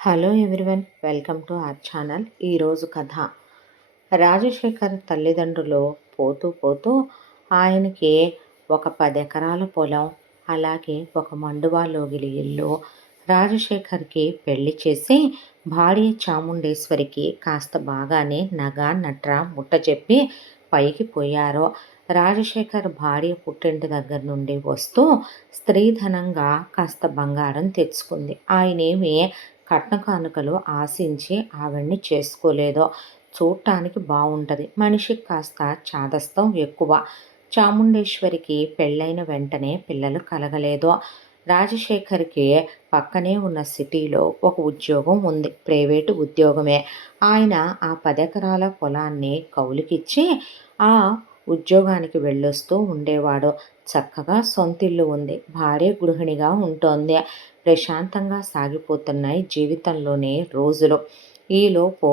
Hello everyone, welcome to our channel. ఈరోజు కథ. రాజశేఖర్ తల్లిదండ్రులు పోతూ పోతూ ఆయనకి ఒక 10 ఎకరాల పొలం, అలాగే ఒక మండువా లోగిలి ఇల్లు, రాజశేఖర్కి పెళ్లి చేసి భార్య చాముండేశ్వరికి కాస్త బాగానే నగ నట్ర ముట్ట చెప్పి పైకి పోయారు. రాజశేఖర్ భార్య పుట్టింటి దగ్గర నుండి వస్తూ స్త్రీధనంగా కాస్త బంగారం తెచ్చుకుంది. ఆయనేమి కట్న కానుకలు ఆశించి ఆవిడ్ని చేసుకోలేదు. చూడటానికి బాగుంటుంది, మనిషికి కాస్త చాదస్తం ఎక్కువ. చాముండేశ్వరికి పెళ్ళైన వెంటనే పిల్లలు కలగలేదు. రాజశేఖర్కి పక్కనే ఉన్న సిటీలో ఒక ఉద్యోగం ఉంది, ప్రైవేటు ఉద్యోగమే. ఆయన ఆ 10 ఎకరాల పొలాన్ని కౌలుకిచ్చి ఆ ఉద్యోగానికి వెళ్ళొస్తూ ఉండేవాడు. చక్కగా సొంతిల్లు ఉంది, భార్య గృహిణిగా ఉంటోంది. ప్రశాంతంగా సాగిపోతున్నాయి జీవితంలోని రోజులు. ఈలోపు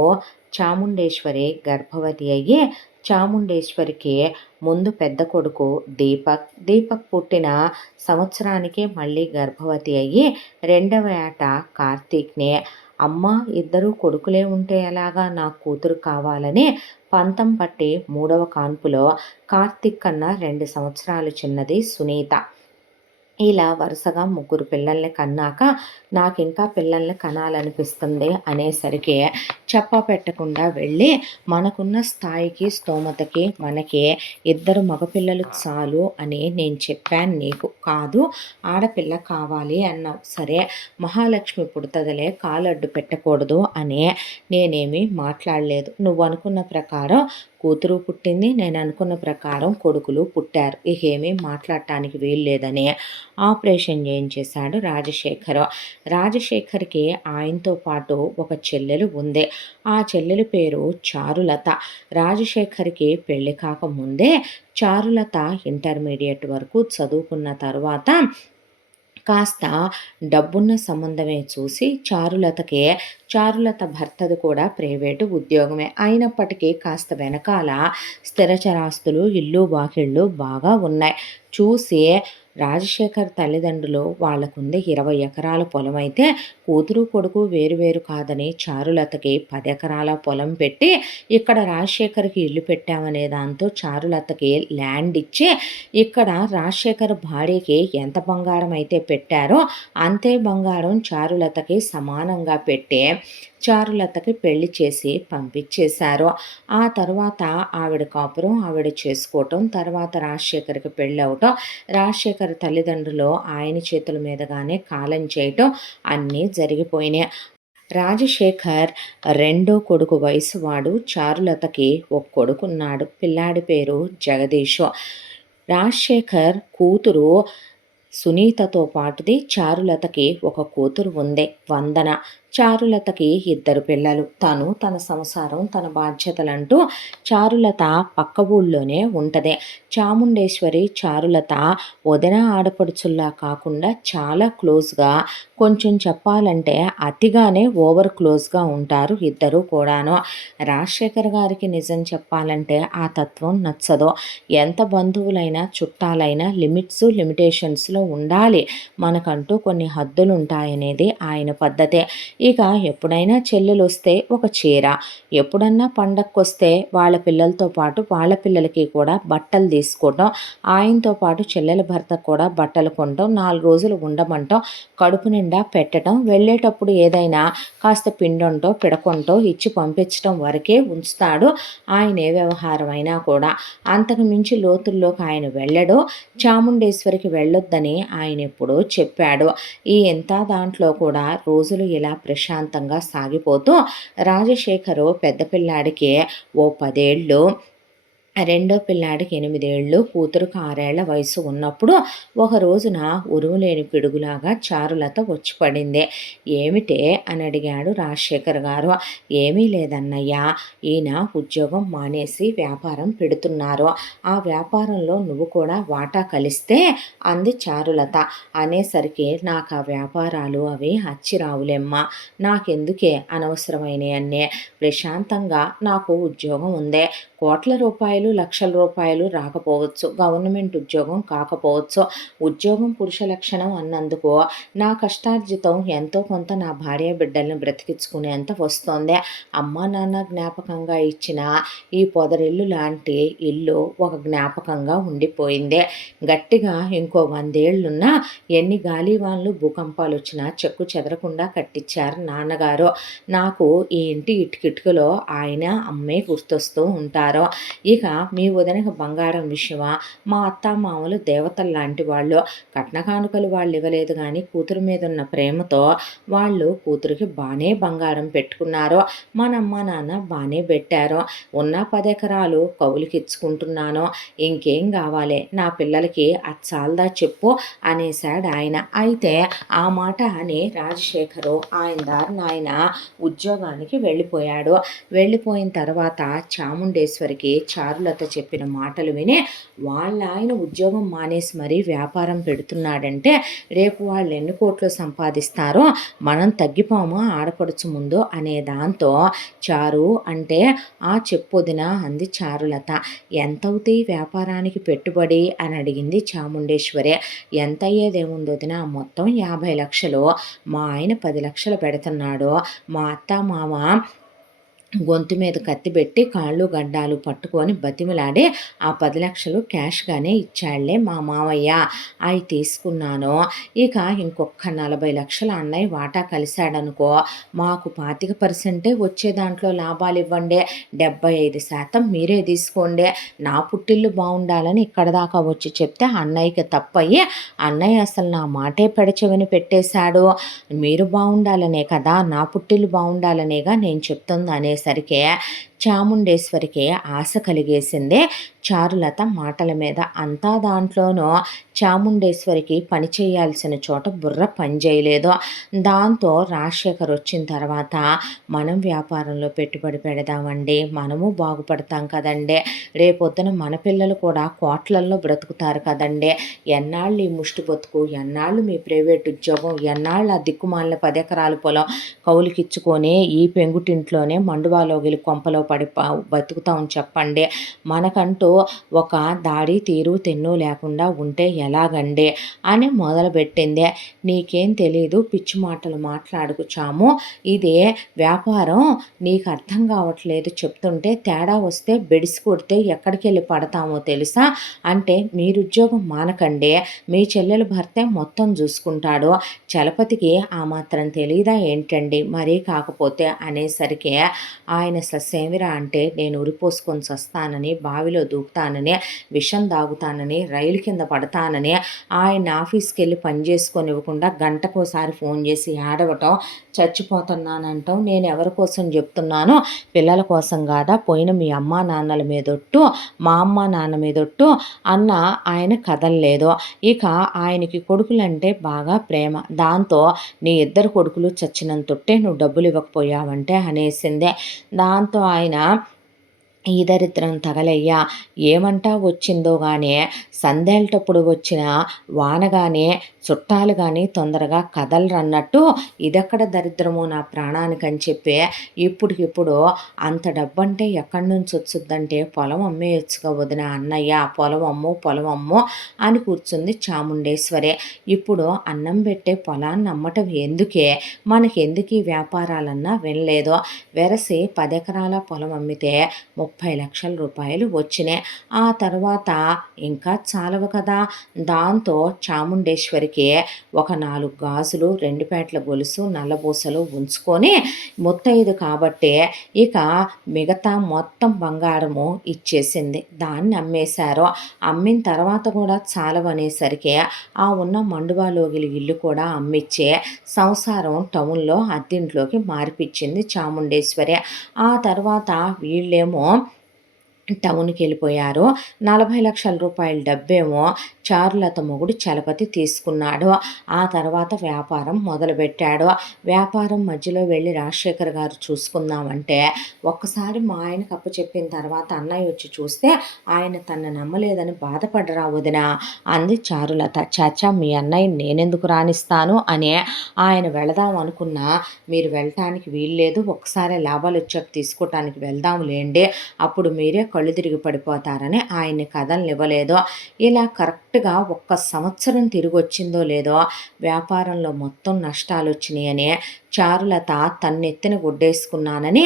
చాముండేశ్వరి గర్భవతి అయ్యి, చాముండేశ్వరికి ముందు పెద్ద కొడుకు దీపక్ పుట్టిన సంవత్సరానికే మళ్ళీ గర్భవతి అయ్యి రెండవ ఏట కార్తీక్ని, అమ్మ ఇద్దరు కొడుకులే ఉంటే ఎలాగా, నాకు కూతురు కావాలని పంతం పట్టి మూడవ కాన్పులో కార్తీక్ కన్నా 2 సంవత్సరాలు చిన్నది సునీత. ఇలా వరుసగా 3 పిల్లల్ని కన్నాక నాకింకా పిల్లల్ని కనాలనిపిస్తుంది అనేసరికి చెప్పా పెట్టకుండా వెళ్ళి, మనకున్న స్థాయికి స్తోమతకి మనకి 2 మగపిల్లలు చాలు అని నేను చెప్పాను, నీకు కాదు ఆడపిల్ల కావాలి అన్నావు. సరే మహాలక్ష్మి పుడుతుందిలే, కాలడ్డు పెట్టకూడదు అని నేనేమీ మాట్లాడలేదు. నువ్వు అనుకున్న ప్రకారం కూతురు పుట్టింది, నేను అనుకున్న ప్రకారం కొడుకులు పుట్టారు, ఇకేమీ మాట్లాడటానికి వీల్లేదని ఆపరేషన్ చేయించేశాడు రాజశేఖర్. రాజశేఖర్కి ఆయనతో పాటు ఒక చెల్లెలు ఉంది. ఆ చెల్లెలి పేరు చారులత. రాజశేఖర్కి పెళ్లి కాకముందే చారులత ఇంటర్మీడియట్ వరకు చదువుకున్న తర్వాత కాస్త డబ్బున్న సంబంధమే చూసి చారులత భర్తది కూడా ప్రైవేటు ఉద్యోగమే అయినప్పటికీ కాస్త వెనకాల స్థిరచరాస్తులు, ఇల్లు వాకిళ్ళు బాగా ఉన్నాయి. చూసి రాజశేఖర్ తల్లిదండ్రులు వాళ్ళకుంది 20 ఎకరాల పొలం అయితే కూతురు కొడుకు వేరువేరు కాదని చారులతకి 10 ఎకరాల పొలం పెట్టి ఇక్కడ రాజశేఖర్కి ఇల్లు పెట్టామనే దాంతో చారులతకి ల్యాండ్ ఇచ్చి ఇక్కడ రాజశేఖర్ భార్యకి ఎంత బంగారం అయితే పెట్టారో అంతే బంగారం చారులతకి సమానంగా పెట్టి చారులతకి పెళ్లి చేసి పంపించేశారు. ఆ తర్వాత ఆవిడ కాపురం ఆవిడ చేసుకోవటం, తర్వాత రాజశేఖర్కి పెళ్ళి అవటం, రాజశేఖర్ తల్లిదండ్రులు ఆయన చేతుల మీదగానే కాలం చేయటం అన్నీ జరిగిపోయినాయి. రాజశేఖర్ రెండో కొడుకు వయసు వాడు. చారులతకి ఒక కొడుకున్నాడు, పిల్లాడి పేరు జగదీష్. రాజశేఖర్ కూతురు సునీతతో పాటుది చారులతకి ఒక కూతురు ఉంది, వందన. చారులతకి 2 పిల్లలు. తన సంసారం తన బాధ్యతలంటూ చారులత పక్క ఊళ్ళోనే ఉంటుంది. చాముండేశ్వరి చారులత వదిన ఆడపడుచుల్లా కాకుండా చాలా క్లోజ్గా, కొంచెం చెప్పాలంటే అతిగానే ఓవర్ క్లోజ్గా ఉంటారు ఇద్దరు కూడాను. రాజశేఖర్ గారికి నిజం చెప్పాలంటే ఆ తత్వం నచ్చదు. ఎంత బంధువులైనా చుట్టాలైనా లిమిటేషన్స్లో ఉండాలి, మనకంటూ కొన్ని హద్దులు ఉంటాయనేది ఆయన పద్ధతే. ఇక ఎప్పుడైనా చెల్లెలు వస్తే ఒక చీర, ఎప్పుడన్నా పండక్కొస్తే వాళ్ళ పిల్లలతో పాటు వాళ్ళ పిల్లలకి కూడా బట్టలు తీసుకోవటం, ఆయనతో పాటు చెల్లెల భర్తకు కూడా బట్టలు కొనటం, 4 రోజులు ఉండమంటాం, కడుపు నిండా పెట్టడం, వెళ్ళేటప్పుడు ఏదైనా కాస్త పిండంటో పిడకొంటో ఇచ్చి పంపించడం వరకే ఉంచుతాడు. ఆయన ఏ వ్యవహారం అయినా కూడా అంతకు మించి లోతుల్లోకి ఆయన వెళ్ళడు. చాముండేశ్వరికి వెళ్ళొద్దని ఆయన ఎప్పుడో చెప్పాడు. ఈ ఎంత దాంట్లో కూడా రోజులు ఇలా ప్రశాంతంగా సాగిపోతూ రాజశేఖరు పెద్ద పిల్లాడికి ఓ 10 ఏళ్ళు, రెండో పిల్లాడికి 8 ఏళ్ళు, కూతురుకు 6 ఏళ్ల వయసు ఉన్నప్పుడు ఒక రోజున ఉరుములేని పిడుగులాగా చారులత వచ్చి పడింది. ఏమిటే అని అడిగాడు రాజశేఖర్ గారు. ఏమీ లేదన్నయ్యా, ఈయన ఉద్యోగం మానేసి వ్యాపారం పెడుతున్నారు, ఆ వ్యాపారంలో నువ్వు కూడా వాటా కలిస్తే అంది చారులత. అనేసరికి నాకు ఆ వ్యాపారాలు అవి అచ్చిరావులేమ్మా, నాకెందుకే అనవసరమైనవన్నీ, ప్రశాంతంగా నాకు ఉద్యోగం ఉందే, కోట్ల రూపాయలు వేలు లక్షల రూపాయలు రాకపోవచ్చు, గవర్నమెంట్ ఉద్యోగం కాకపోవచ్చు. ఉద్యోగం పురుష లక్షణం అన్నందుకు నా కష్టార్జితం ఎంతో కొంత నా భార్య బిడ్డల్ని బ్రతికించుకునేంత వస్తోంది. అమ్మా నాన్న జ్ఞాపకంగా ఇచ్చిన ఈ పొదరిల్లు లాంటి ఇల్లు ఒక జ్ఞాపకంగా ఉండిపోయింది. గట్టిగా ఇంకో 100 ఏళ్లున్నా ఎన్ని గాలివాన్లు భూకంపాలు వచ్చినా చెక్కు చెదరకుండా కట్టించారు నాన్నగారు. నాకు ఈ ఇంటి ఇటుకిటుకలో ఆయన అమ్మే గుర్తొస్తూ ఉంటారు. ఇక మీ వదినకి బంగారం విషయమా, మా అత్త మామలు దేవతలు లాంటి వాళ్ళు. కట్న కానుకలు వాళ్ళు ఇవ్వలేదు కానీ కూతురు మీద ఉన్న ప్రేమతో వాళ్ళు కూతురికి బాగానే బంగారం పెట్టుకున్నారు. మనమ్మ నాన్న బాగానే పెట్టారు. ఉన్న 10 ఎకరాలు కౌలుకి ఇచ్చుకుంటున్నాను, ఇంకేం కావాలి, నా పిల్లలకి అది చాలదా చెప్పు అనేశాడు ఆయన. అయితే ఆ మాట అని రాజశేఖరు ఆయన దారిన ఆయన ఉద్యోగానికి వెళ్ళిపోయాడు. వెళ్ళిపోయిన తర్వాత చాముండేశ్వరికి చారులత చెప్పిన మాటలు విని వాళ్ళ ఆయన ఉద్యోగం మానేసి మరీ వ్యాపారం పెడుతున్నాడంటే రేపు వాళ్ళు ఎన్ని కోట్లు సంపాదిస్తారో మనం తగ్గిపోము ఆడపడుచు ముందు అనే దాంతో చారు అంటే ఆ చెప్పొదిన అంది చారులత. ఎంతవుతాయి వ్యాపారానికి పెట్టుబడి అని అడిగింది చాముండేశ్వరి. ఎంత అయ్యేదేముంది వదిన, మొత్తం 50 లక్షలు, మా ఆయన 10 లక్షలు పెడుతున్నాడు. మా అత్త మామ గొంతు మీద కత్తి పెట్టి కాళ్ళు గడ్డాలు పట్టుకొని బతిమలాడి ఆ 10 లక్షలు క్యాష్గానే ఇచ్చాళ్లే మా మావయ్య. అవి తీసుకున్నాను. ఇక ఇంకొక 40 లక్షలు అన్నయ్య వాటా కలిశాడనుకో, మాకు 25% వచ్చే దాంట్లో లాభాలు ఇవ్వండి, 75% మీరే తీసుకోండి. నా పుట్టిల్లు బాగుండాలని ఇక్కడ దాకా వచ్చి చెప్తే అన్నయ్యకి తప్పయ్యి అన్నయ్య అసలు నా మాటే పెడచెవిని పెట్టేశాడు. మీరు బాగుండాలనే కదా, నా పుట్టిల్లు బాగుండాలనేగా నేను చెప్తుంది అనేసరికి చాముండేశ్వరికి ఆశ కలిగేసింది చారులత మాటల మీద. అంతా దాంట్లోనూ చాముండేశ్వరికి పని చేయాల్సిన చోట బుర్ర పని చేయలేదు. దాంతో రాజశేఖర్ వచ్చిన తర్వాత మనం వ్యాపారంలో పెట్టుబడి పెడదామండి, మనము బాగుపడతాం కదండి, రేపొద్దున మన పిల్లలు కూడా కోట్లల్లో బ్రతుకుతారు కదండి, ఎన్నాళ్ళు ఈ ముష్టి బతుకు, ఎన్నాళ్ళు మీ ప్రైవేట్ ఉద్యోగం, ఎన్నాళ్ళు ఆ దిక్కుమాలిన 10 ఎకరాల పొలం కౌలుకిచ్చుకొని ఈ పెంగుటింట్లోనే మండువాలోగిలి కొంపలో పడి బతుకుతామని చెప్పండి, మనకంటూ ఒక దాడి తీరు తెన్ను లేకుండా ఉంటే ఎలాగండి అని మొదలుపెట్టింది. నీకేం తెలీదు, పిచ్చి మాటలు మాట్లాడుకు చాము, ఇదే వ్యాపారం, నీకు అర్థం కావట్లేదు, చెప్తుంటే తేడా వస్తే బెడిసి కొడితే ఎక్కడికి వెళ్ళి పడతామో తెలుసా అంటే, మీరు ఉద్యోగం మానకండి, మీ చెల్లెలు భర్తే మొత్తం చూసుకుంటాడు, చలపతికి ఆ మాత్రం తెలీదా ఏంటండి, మరీ కాకపోతే అనేసరికి ఆయన ససేమిరా అంటే నేను ఉరిపోసుకొని చస్తానని, బావిలో దూకుతానని, విషం దాగుతానని, రైలు కింద పడతానని, ఆయన ఆఫీస్కి వెళ్ళి పని చేసుకొని ఇవ్వకుండా గంటకోసారి ఫోన్ చేసి ఆడవటం, చచ్చిపోతున్నానంటాం, నేను ఎవరి కోసం చెప్తున్నాను, పిల్లల కోసం కాదా, పోయిన మీ అమ్మా నాన్నల మీదొట్టు, మా అమ్మ నాన్న మీదొట్టు అన్న ఆయన కదలలేదు. ఇక ఆయనకి కొడుకులంటే బాగా ప్రేమ. దాంతో నీ 2 కొడుకులు చచ్చినంతొట్టే నువ్వు డబ్బులు ఇవ్వకపోయావంటే అనేసిందే. దాంతో ఆయన ఈ దరిద్రం తగలయ్యా, ఏమంటా వచ్చిందో కానీ సందేళ్ళటప్పుడు వచ్చిన వాన కానీ చుట్టాలు కానీ తొందరగా కదలరన్నట్టు ఇదెక్కడ దరిద్రమో నా ప్రాణానికని చెప్పి ఇప్పటికిప్పుడు అంత డబ్బంటే ఎక్కడి నుంచి వచ్చుద్దంటే పొలం అమ్మేయచ్చుగా వదిన అన్నయ్య, పొలం అమ్ము అని కూర్చుంది చాముండేశ్వరి. ఇప్పుడు అన్నం పెట్టే పొలాన్ని అమ్మటం ఎందుకే, మనకెందుకు ఈ వ్యాపారాలన్నా వినలేదు. వెరసి 10 ఎకరాల పొలం అమ్మితే 30 లక్షల రూపాయలు వచ్చినాయి. ఆ తర్వాత ఇంకా చాలవు కదా. దాంతో చాముండేశ్వరికి ఒక 4 గాజులు, 2 పేటల గొలుసు, నల్లబూసలు ఉంచుకొని ముత్తైదు కాబట్టి ఇక మిగతా మొత్తం బంగారము ఇచ్చేసింది. దాన్ని అమ్మేశారు. అమ్మిన తర్వాత కూడా చాలవనేసరికి ఆ ఉన్న మండువాలోగిలి ఇల్లు కూడా అమ్మిచ్చే సంసారం టౌన్లో అద్దింట్లోకి మార్పిచ్చింది చాముండేశ్వరి. ఆ తర్వాత వీళ్ళేమో టౌన్కి వెళ్ళిపోయారు. 40 లక్షల రూపాయల డబ్బేమో చారులత మొగుడు చలపతి తీసుకున్నాడు. ఆ తర్వాత వ్యాపారం మొదలుపెట్టాడు. వ్యాపారం మధ్యలో వెళ్ళి రాజశేఖర్ గారు చూసుకుందామంటే ఒక్కసారి మా ఆయనకు అప్పచెప్పిన తర్వాత అన్నయ్య వచ్చి చూస్తే ఆయన తన నమ్మలేదని బాధపడరా వదిన అంది చారులత. చాచా మీ అన్నయ్య నేనెందుకు రాణిస్తాను అని ఆయన వెళదాం అనుకున్నా, మీరు వెళ్ళటానికి వీల్లేదు, ఒక్కసారి లాభాలు వచ్చాక తీసుకోవటానికి వెళ్దాంలేండి, అప్పుడు మీరే కళ్ళు తిరిగి పడిపోతారని ఆయన్ని కదలనివ్వలేదు. ఇలా కరెక్ట్‌గా ఒక్క సంవత్సరం తిరిగొచ్చిందో లేదో వ్యాపారంలో మొత్తం నష్టాలొచ్చినాయని చారులత తన్నెత్తిన గుడ్డేసుకున్నానని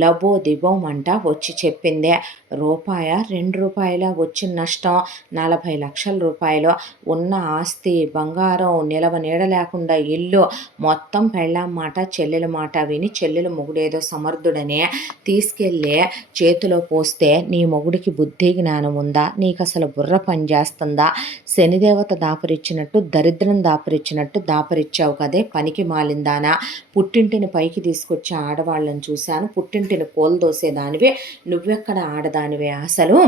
లబోదిబోమంట వచ్చి చెప్పిందే. రూపాయ, రూ. 2 వచ్చిన నష్టం 40,00,000 రూపాయలు. ఉన్న ఆస్తి, బంగారం, నిలవ నీడ లేకుండా ఇల్లు మొత్తం పెళ్ళాం మాట, చెల్లెల మాట విని చెల్లెల మొగుడేదో సమర్థుడని తీసుకెళ్ళి చేతిలో పోస్తే, నీ మొగుడికి బుద్ధి జ్ఞానం ఉందా? నీకసలు బుర్ర పని చేస్తుందా? శనిదేవత దాపరిచ్చినట్టు, దరిద్రం దాపరిచ్చినట్టు దాపరిచ్చావు కదే పనికి మాలిందానా. పుట్టింటిని పైకి తీసుకొచ్చే ఆడవాళ్ళని చూశాను, పుట్టింటిని కోల్దోసేదానివి నువ్వెక్కడ ఆడదానివే అసలు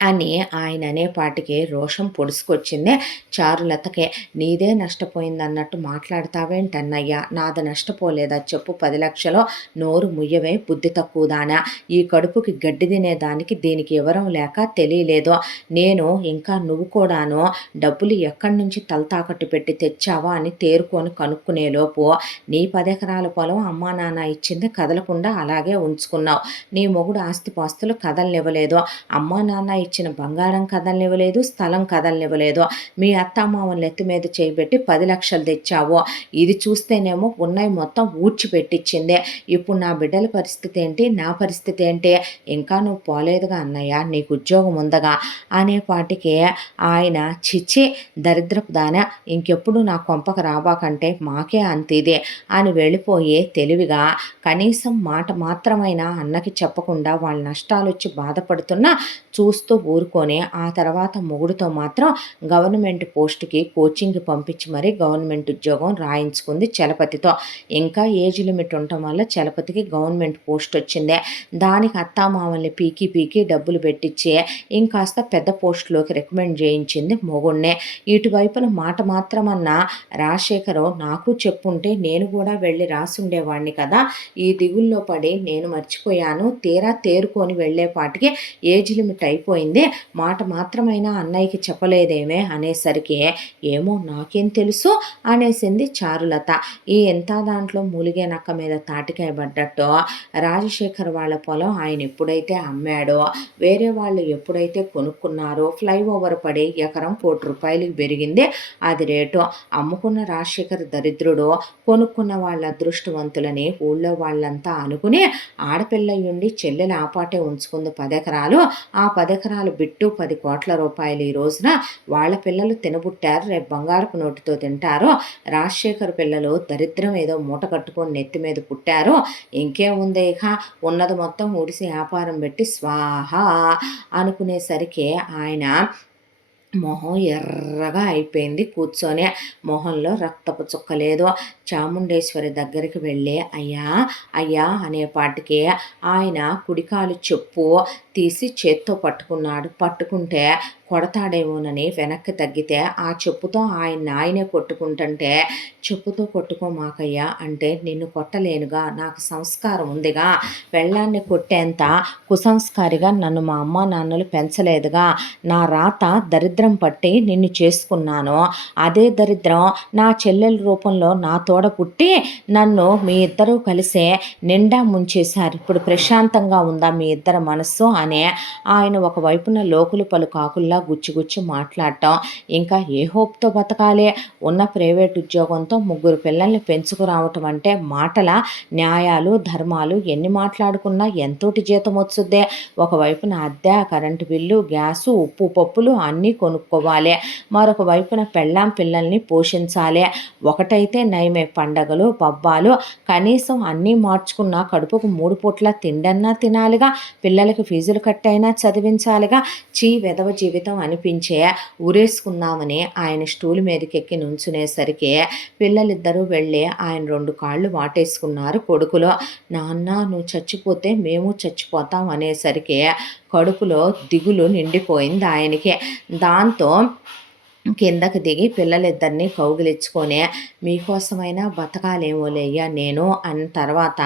అని ఆయన అనేపాటికి రోషం పొడుచుకొచ్చిందే చారులతకే. నీదే నష్టపోయిందన్నట్టు మాట్లాడతావేంటన్నయ్యా? నాది నష్టపోలేదా చెప్పు? 10 లక్షలు నోరు ముయ్యవే బుద్ధి తక్కువదానా. ఈ కడుపుకి గడ్డి తినేదానికి దీనికి వివరం లేక తెలియలేదు. నేను ఇంకా నువ్వు కూడాను డబ్బులు ఎక్కడి నుంచి తలతాకట్టు పెట్టి తెచ్చావా అని తేరుకొని కనుక్కునేలోపు నీ 10 ఎకరాల పొలం అమ్మా నాన్న ఇచ్చింది కదలకుండా అలాగే ఉంచుకున్నావు. నీ మొగుడు ఆస్తిపాస్తులు కదలనివ్వలేదు. అమ్మా నాన్న ఇచ్చిన బంగారం కదలనివ్వలేదు, స్థలం కదలనివ్వలేదు. మీ అత్తామామల నెత్తి మీద చేయబెట్టి 10 లక్షలు తెచ్చావు. ఇది చూస్తేనేమో ఉన్నాయి మొత్తం ఊడ్చిపెట్టించిందే. ఇప్పుడు నా బిడ్డల పరిస్థితి ఏంటి, నా పరిస్థితి ఏంటి? ఇంకా నువ్వు పోలేదుగా అన్నయ్య, నీకు ఉద్యోగం ఉందగా అనేపాటికి ఆయన చిచ్చి దరిద్రపు దాన, ఇంకెప్పుడు నా కొంపకు రాబాకంటే మాకే అంతిదే అని వెళ్ళిపోయి తెలివిగా కనీసం మాట మాత్రమైనా అన్నకి చెప్పకుండా వాళ్ళ నష్టాలు వచ్చి బాధపడుతున్నా చూస్తూ ఊరుకొని ఆ తర్వాత మొగుడుతో మాత్రం గవర్నమెంట్ పోస్టుకి కోచింగ్కి పంపించి మరీ గవర్నమెంట్ ఉద్యోగం రాయించుకుంది చలపతితో. ఇంకా ఏజ్ లిమిట్ ఉండటం వల్ల చలపతికి గవర్నమెంట్ పోస్ట్ వచ్చిందే. దానికి అత్తామామల్ని పీకి పీకి డబ్బులు పెట్టించి ఇంకాస్త పెద్ద పోస్టులోకి రికమెండ్ చేయించింది మొగుడినే. ఇటువైపున మాట మాత్రమన్నా రాజశేఖరు నాకు చెప్పుంటే నేను కూడా వెళ్ళి రాసుండేవాడిని కదా. ఈ దిగుల్లో పడి నేను మర్చిపోయాను. తీరా తేరుకొని వెళ్ళేపాటికి ఏజ్ లిమిట్ అయిపోయింది. మాట మాత్రమైనా అన్నయ్యకి చెప్పలేదేమే అనేసరికి ఏమో నాకేం తెలుసు అనేసింది చారులత. ఈ ఎంత దాంట్లో మూలిగే నక్క మీద తాటికాయ పడ్డట్టు రాజశేఖర్ వాళ్ళ పొలం ఆయన ఎప్పుడైతే అమ్మాడో, వేరే వాళ్ళు ఎప్పుడైతే కొనుక్కున్నారో ఫ్లైఓవర్ పడి ఎకరం ₹1,00,00,000 పెరిగింది అది రేటు. అమ్ముకున్న రాజశేఖర్ దరిద్రుడు, కొనుక్కున్న వాళ్ళ అదృష్టవంతులని ఊళ్ళో వాళ్ళంతా అనుకుని ఆడపిల్లయ్యుండి చెల్లెలు ఆపాటే ఉంచుకుంది 10 ఎకరాలు. ఆ 10 ఎకరాలు బిట్టు 10 కోట్ల రూపాయలు. ఈ రోజున వాళ్ళ పిల్లలు తినబుట్టారు, రేపు బంగారపు నోటితో తింటారు. రాజశేఖర్ పిల్లలు దరిద్రం ఏదో మూట కట్టుకొని నెత్తి మీద పుట్టారు. ఇంకేముంది, ఇక ఉన్నది మొత్తం ఊడిసి వ్యాపారం పెట్టి స్వాహ అనుకునేసరికి ఆయన మొహం ఎర్రగా అయిపోయింది. కూర్చొని మొహంలో రక్తపు చుక్క లేదు. చాముండేశ్వరి దగ్గరికి వెళ్ళి అయ్యా అయ్యా అనేపాటికి ఆయన కుడికాలు చెప్పు తీసి చేత్తో పట్టుకున్నాడు. పట్టుకుంటే కొడతాడేమోనని వెనక్కి తగ్గితే ఆ చెప్పుతో ఆయనే కొట్టుకుంటుంటే, చెప్పుతో కొట్టుకోమాకయ్యా అంటే, నిన్ను కొట్టలేనుగా, నాకు సంస్కారం ఉందిగా, పెళ్ళాన్ని కొట్టేంత కుసంస్కారిగా నన్ను మా అమ్మ నాన్నలు పెంచలేదుగా, నా రాత దరిద్రం పట్టి నిన్ను చేసుకున్నాను. అదే దరిద్రం నా చెల్లెల రూపంలో నా తోడ పుట్టి నన్ను మీ ఇద్దరూ కలిసే నిండా ముంచేశారు. ఇప్పుడు ప్రశాంతంగా ఉందా మీ ఇద్దరి మనస్సు అనే ఆయన ఒకవైపున లోకులు పలు కాకుల్లా గుచ్చి మాట్లాడటం. ఇంకా ఏ హోప్తో బతకాలి? ఉన్న ప్రైవేట్ ఉద్యోగంతో 3 పిల్లల్ని పెంచుకురావటం అంటే మాటల న్యాయాలు ధర్మాలు ఎన్ని మాట్లాడుకున్నా ఎంతోటి జీతం వచ్చుద్దే. ఒకవైపున అద్దె, కరెంటు బిల్లు, గ్యాసు, ఉప్పు పప్పులు అన్నీ కొనుక్కోవాలి. మరొక వైపున పెళ్ళాం పిల్లల్ని పోషించాలి. ఒకటైతే నయమే, పండగలు పబ్బాలు కనీసం అన్నీ మార్చుకున్నా కడుపుకు 3 పూట్ల తిండన్నా తినాలిగా, పిల్లలకి ఫీజులు కట్టైనా చదివించాలిగా. వెధవ జీవితం అనిపించే ఊరేసుకుందామని ఆయన స్టూల్ మీదకెక్కి నుంచునేసరికి పిల్లలిద్దరూ వెళ్ళి ఆయన 2 కాళ్ళు వాటేసుకున్నారు కొడుకులో. నాన్న నువ్వు చచ్చిపోతే మేము చచ్చిపోతాం అనేసరికి కడుపులో దిగులు నిండిపోయింది ఆయనకి. దాంతో కిందకి దిగి పిల్లలిద్దరినీ కౌగిలించుకొని మీకోసమైనా బతకాలేమోలేయ్యా నేను అన్న తర్వాత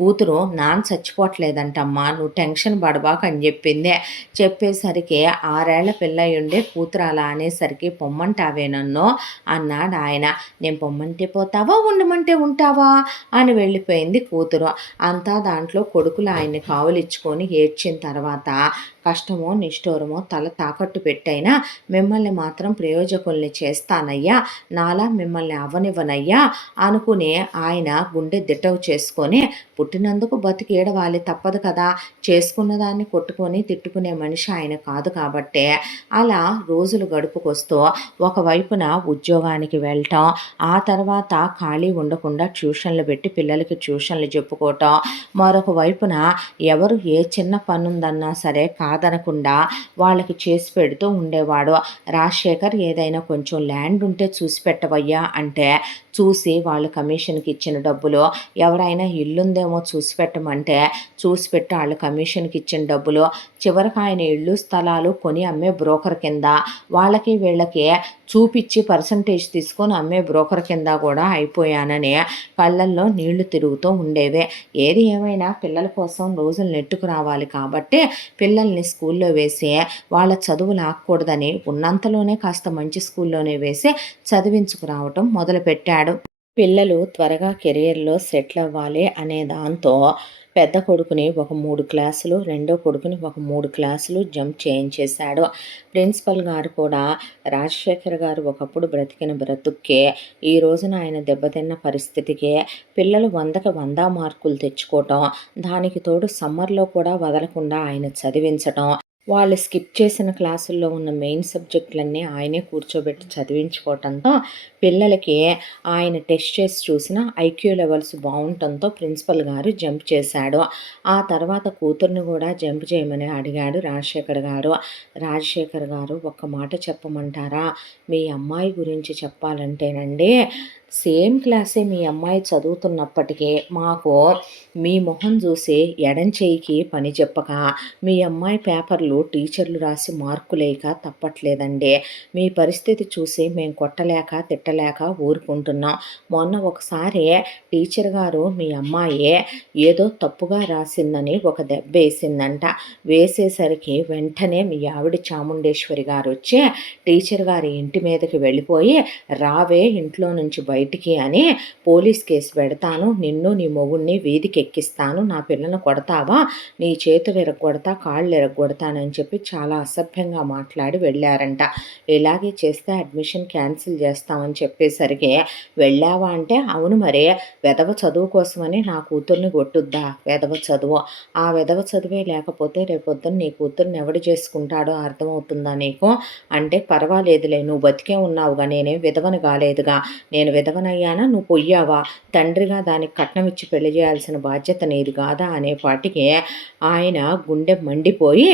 కూతురు నాన్న చచ్చిపోవట్లేదంటమ్మా, నువ్వు టెన్షన్ పడబాక అని చెప్పింది. చెప్పేసరికి 6 ఏళ్ల పిల్లయుండే కూతురు అలా అనేసరికి పొమ్మంటావే నన్ను అన్నాడు ఆయన. నేను పొమ్మంటే పోతావా, ఉండమంటే ఉంటావా అని వెళ్ళిపోయింది కూతురు. అంతా దాంట్లో కొడుకులు ఆయన్ని కావలిచ్చుకొని ఏడ్చిన తర్వాత కష్టమో నిష్ఠూరమో తల తాకట్టు పెట్టైనా మిమ్మల్ని మాత్రం ప్రయోజకుల్ని చేస్తానయ్యా, నాలా మిమ్మల్ని అవ్వనివ్వనయ్యా అనుకుని ఆయన గుండె దిట్టవు చేసుకొని, పుట్టినందుకు బతికి ఏడవాలి తప్పదు కదా, చేసుకున్న దాన్ని కొట్టుకొని తిట్టుకునే మనిషి ఆయన కాదు కాబట్టే అలా రోజులు గడుపుకొస్తూ ఒకవైపున ఉద్యోగానికి వెళ్ళటం, ఆ తర్వాత ఖాళీ ఉండకుండా ట్యూషన్లు పెట్టి పిల్లలకి ట్యూషన్లు చెప్పుకోవటం, మరొక వైపున ఎవరు ఏ చిన్న పనుందన్నా సరే కాదనకుండా వాళ్ళకి చేసి పెడుతూ ఉండేవాడు. రాజశేఖర్ ఏదైనా కొంచెం ల్యాండ్ ఉంటే చూసి పెట్టవయ్యా అంటే చూసి వాళ్ళు కమిషన్కి ఇచ్చిన డబ్బులు, ఎవరైనా ఇల్లుందేమో చూసి పెట్టమంటే చూసి పెట్టి వాళ్ళు కమిషన్కి ఇచ్చిన డబ్బులు, చివరికి ఆయన ఇళ్ళు స్థలాలు కొని అమ్మే బ్రోకర్ కింద, వాళ్ళకి వీళ్ళకి చూపించి పర్సంటేజ్ తీసుకొని అమ్మే బ్రోకర్ కింద కూడా అయిపోయానని కళ్ళల్లో నీళ్లు తిరుగుతూ ఉండేవే. ఏది ఏమైనా పిల్లల కోసం రోజులు నెట్టుకు రావాలి కాబట్టి పిల్లల్ని స్కూల్లో వేసి వాళ్ళ చదువులు ఆగకూడదని ఉన్నంతలోనే కాస్త మంచి స్కూల్లోనే వేసి చదివించుకురావటం మొదలుపెట్టాడు. పిల్లలు త్వరగా కెరియర్లో సెటిల్ అవ్వాలి అనే దాంతో పెద్ద కొడుకుని ఒక 3 క్లాసులు, రెండో కొడుకుని ఒక 3 క్లాసులు జంప్ చేయించేశాడు. ప్రిన్సిపల్ గారు కూడా రాజశేఖర్ గారు ఒకప్పుడు బ్రతికిన బ్రతుక్కే, ఈ రోజున ఆయన దెబ్బతిన్న పరిస్థితికే పిల్లలు 100కి 100 మార్కులు తెచ్చుకోవటం, దానికి తోడు సమ్మర్లో కూడా వదలకుండా ఆయన చదివించటం, వాళ్ళు స్కిప్ చేసిన క్లాసుల్లో ఉన్న మెయిన్ సబ్జెక్టులన్నీ ఆయనే కూర్చోబెట్టి చదివించుకోవటంతో పిల్లలకి ఆయన టెస్ట్ చేసి చూసిన ఐక్యూ లెవెల్స్ బాగుండటంతో ప్రిన్సిపల్ గారు జంప్ చేశాడు. ఆ తర్వాత కూతుర్ని కూడా జంప్ చేయమని అడిగాడు రాజశేఖర్ గారు. రాజశేఖర్ గారు ఒక్క మాట చెప్పమంటారా, మీ అమ్మాయి గురించి చెప్పాలంటేనండి, సేమ్ క్లాసే మీ అమ్మాయి చదువుతున్నప్పటికీ మాకు మీ మొహం చూసి ఎడం చేయికి పని చెప్పక మీ అమ్మాయి పేపర్లు టీచర్లు రాసి మార్కులేక తప్పట్లేదండి. మీ పరిస్థితి చూసి మేము కొట్టలేక తిట్టలేక ఊరుకుంటున్నాం. మొన్న ఒకసారి టీచర్ గారు మీ అమ్మాయి ఏదో తప్పుగా రాసిందని ఒక దెబ్బ వేసిందంట. వేసేసరికి వెంటనే మీ ఆవిడ చాముండేశ్వరి గారు వచ్చి టీచర్ గారి ఇంటి మీదకి వెళ్ళిపోయి, రావే ఇంట్లో నుంచి బయటికి అని, పోలీస్ కేసు పెడతాను, నిన్ను నీ మొగుడిని వీధికి ఎక్కిస్తాను, నా పిల్లను కొడతావా, నీ చేతులు ఎరగొడతా కాళ్ళు ఎరగొడతానని చెప్పి చాలా అసభ్యంగా మాట్లాడి వెళ్ళారంట. ఇలాగే చేస్తే అడ్మిషన్ క్యాన్సిల్ చేస్తామని చెప్పేసరికి వెళ్ళావా అంటే, అవును మరి వెధవ చదువు కోసమని నా కూతుర్ని కొట్టుద్దా, వెధవ చదువు, ఆ వెధవ చదువే లేకపోతే రేపొద్దున నీ కూతుర్ని ఎవడు చేసుకుంటాడో అర్థమవుతుందా నీకు అంటే, పర్వాలేదులే నువ్వు బతికే ఉన్నావుగా, నేనేం విధవని కాలేదుగా, నేను విధవనయ్యానా నువ్వు పొయ్యావా, తండ్రిగా దానికి కట్నం ఇచ్చి పెళ్లి చేయాల్సిన బాధ్యత నీది కాదా అనేపాటికి ఆయన గుండె మండిపోయి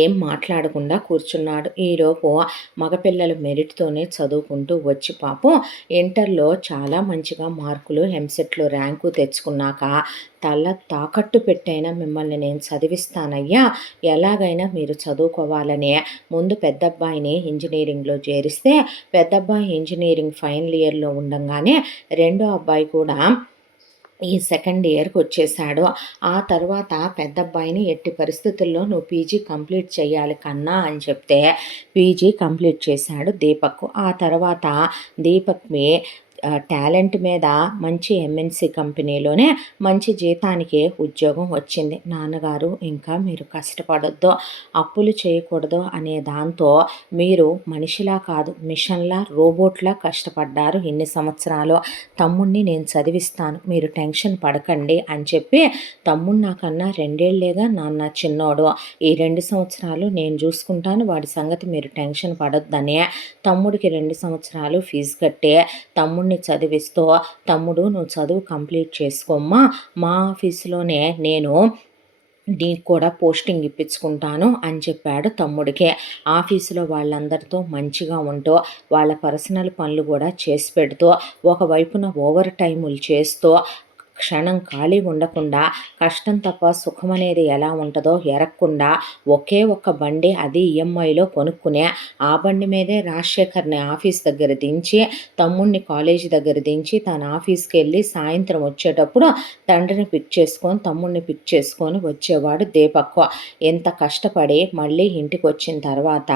ఏం మాట్లాడకుండా కూర్చున్నాడు. ఈలోపు మగపిల్లలు మెరిట్తోనే చదువుకుంటూ వచ్చి పాపం ఇంటర్లో చాలా మంచిగా మార్కులు, ఎంసెట్లో ర్యాంకు తెచ్చుకున్నాక తల తాకట్టు పెట్టైనా మిమ్మల్ని నేను చదివిస్తానయ్యా, ఎలాగైనా మీరు చదువుకోవాలని ముందు పెద్దబ్బాయిని ఇంజనీరింగ్లో చేరిస్తే పెద్దబ్బాయి ఇంజనీరింగ్ ఫైనల్ ఇయర్లో ఉండంగానే రెండో అబ్బాయి కూడా ఈ సెకండ్ ఇయర్కి వచ్చేసాడు. ఆ తర్వాత పెద్దబ్బాయిని ఎట్టి పరిస్థితుల్లో నువ్వు పీజీ కంప్లీట్ చేయాలి కన్నా అని చెప్తే పీజీ కంప్లీట్ చేశాడు దీపక్. ఆ తర్వాత దీపక్ని టాలెంట్ మీద మంచి ఎంఎన్సి కంపెనీలోనే మంచి జీతానికి ఉద్యోగం వచ్చింది. నాన్నగారు ఇంకా మీరు కష్టపడొద్దు, అప్పులు చేయకూడదు అనే దాంతో మీరు మనిషిలా కాదు మిషన్లా రోబోట్లా కష్టపడ్డారు ఇన్ని సంవత్సరాలు. తమ్ముడిని నేను చదివిస్తాను, మీరు టెన్షన్ పడకండి అని చెప్పి, తమ్ముడు నాకన్నా 2 ఏళ్లేగా నాన్న చిన్నోడు, ఈ 2 సంవత్సరాలు నేను చూసుకుంటాను, వాడి సంగతి మీరు టెన్షన్ పడొద్దని తమ్ముడికి 2 సంవత్సరాలు ఫీజు కట్టే తమ్ముడిని చదివిస్తూ, తమ్ముడు నువ్వు చదువు కంప్లీట్ చేసుకోమ్మా, మా ఆఫీసులోనే నేను నీకు కూడా పోస్టింగ్ ఇప్పించుకుంటాను అని చెప్పాడు తమ్ముడికి. ఆఫీసులో వాళ్ళందరితో మంచిగా ఉంటూ వాళ్ళ పర్సనల్ పనులు కూడా చేసి పెడుతూ ఒకవైపున ఓవర్ టైములు చేస్తూ క్షణం ఖాళీ ఉండకుండా కష్టం తప్ప సుఖం అనేది ఎలా ఉంటుందో ఎరగకుండా ఒకే ఒక్క బండి అది ఈఎంఐలో కొనుక్కునే ఆ బండి మీదే రాజశేఖర్ని ఆఫీస్ దగ్గర దించి తమ్ముడిని కాలేజీ దగ్గర దించి తన ఆఫీస్కి వెళ్ళి సాయంత్రం వచ్చేటప్పుడు తండ్రిని పిక్ చేసుకొని తమ్ముడిని పిక్ చేసుకొని వచ్చేవాడు దీపక్. ఎంత కష్టపడి మళ్ళీ ఇంటికి వచ్చిన తర్వాత